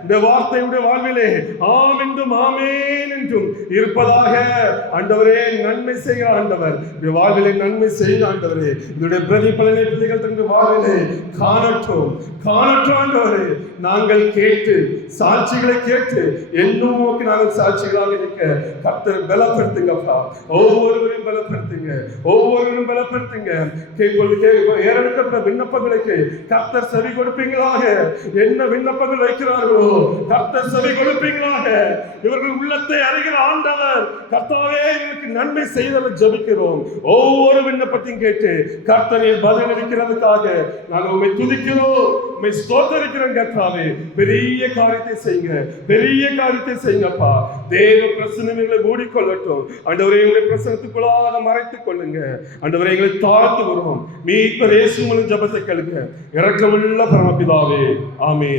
இந்த வார்த்தையுடைய வாழ்விலே ஆம் என்றும் ஆமென் என்றும் இருப்பதாக. ஆண்டவரே நன்மை செய்ய ஆண்டவர், இந்த வாழ்விலே நன்மை செய்ய ஆண்டவரே. இதனுடைய பிரதிபலனை பிள்ளைகள் தங்கள் வாழ்விலே காணட்டும் ஆண்டவரே. நாங்கள் கேட்டு சாட்சிகளை கேட்டு என்னும் நோக்கி நாங்கள் சாட்சிகளாக இருக்க கர்த்தர் பலப்படுத்துங்கப்பா. ஒவ்வொருவரையும் பலப்படுத்துங்க. ஏறெடுக்கப்பட்ட விண்ணப்பங்களுக்கு கர்த்தர் செவி கொடுப்பீங்களாக. என்ன விண்ணப்பங்கள் வைக்கிறார்களோ கர்த்தர் செவி கொடுப்பீங்களாக. இவர்கள் உள்ளத்தை அறிகிற ஆண்டவர் கர்த்தாவே எங்களுக்கு நன்மை செய்தவர் ஜெபிக்கிறோம். ஒவ்வொரு விண்ணப்பத்தையும் கேட்டு கர்த்தரின் பதில் அளிக்கிறதுக்காக நாங்கள் உம்மை துதிக்கிறோம், உம்மை ஸ்தோத்திரிக்கிறோம் கர்த்தாவே. பெரிய காரியத்தை செய்யுங்கப்பா. தேவ பிரசன்னங்களை மூடிக்கொள்ளட்டும் ஆண்டவரே. எங்களை பிரசனத்துக்குள்ளாக மறைத்துக் கொள்ளுங்க ஆண்டவரே. எங்களை தாழ்த்து வருவோம். மீட்பர் இயேசு மூலம் ஜெபத்தை கேளுங்க. இரக்கமுள்ள பரமபிதாவே, ஆமென்.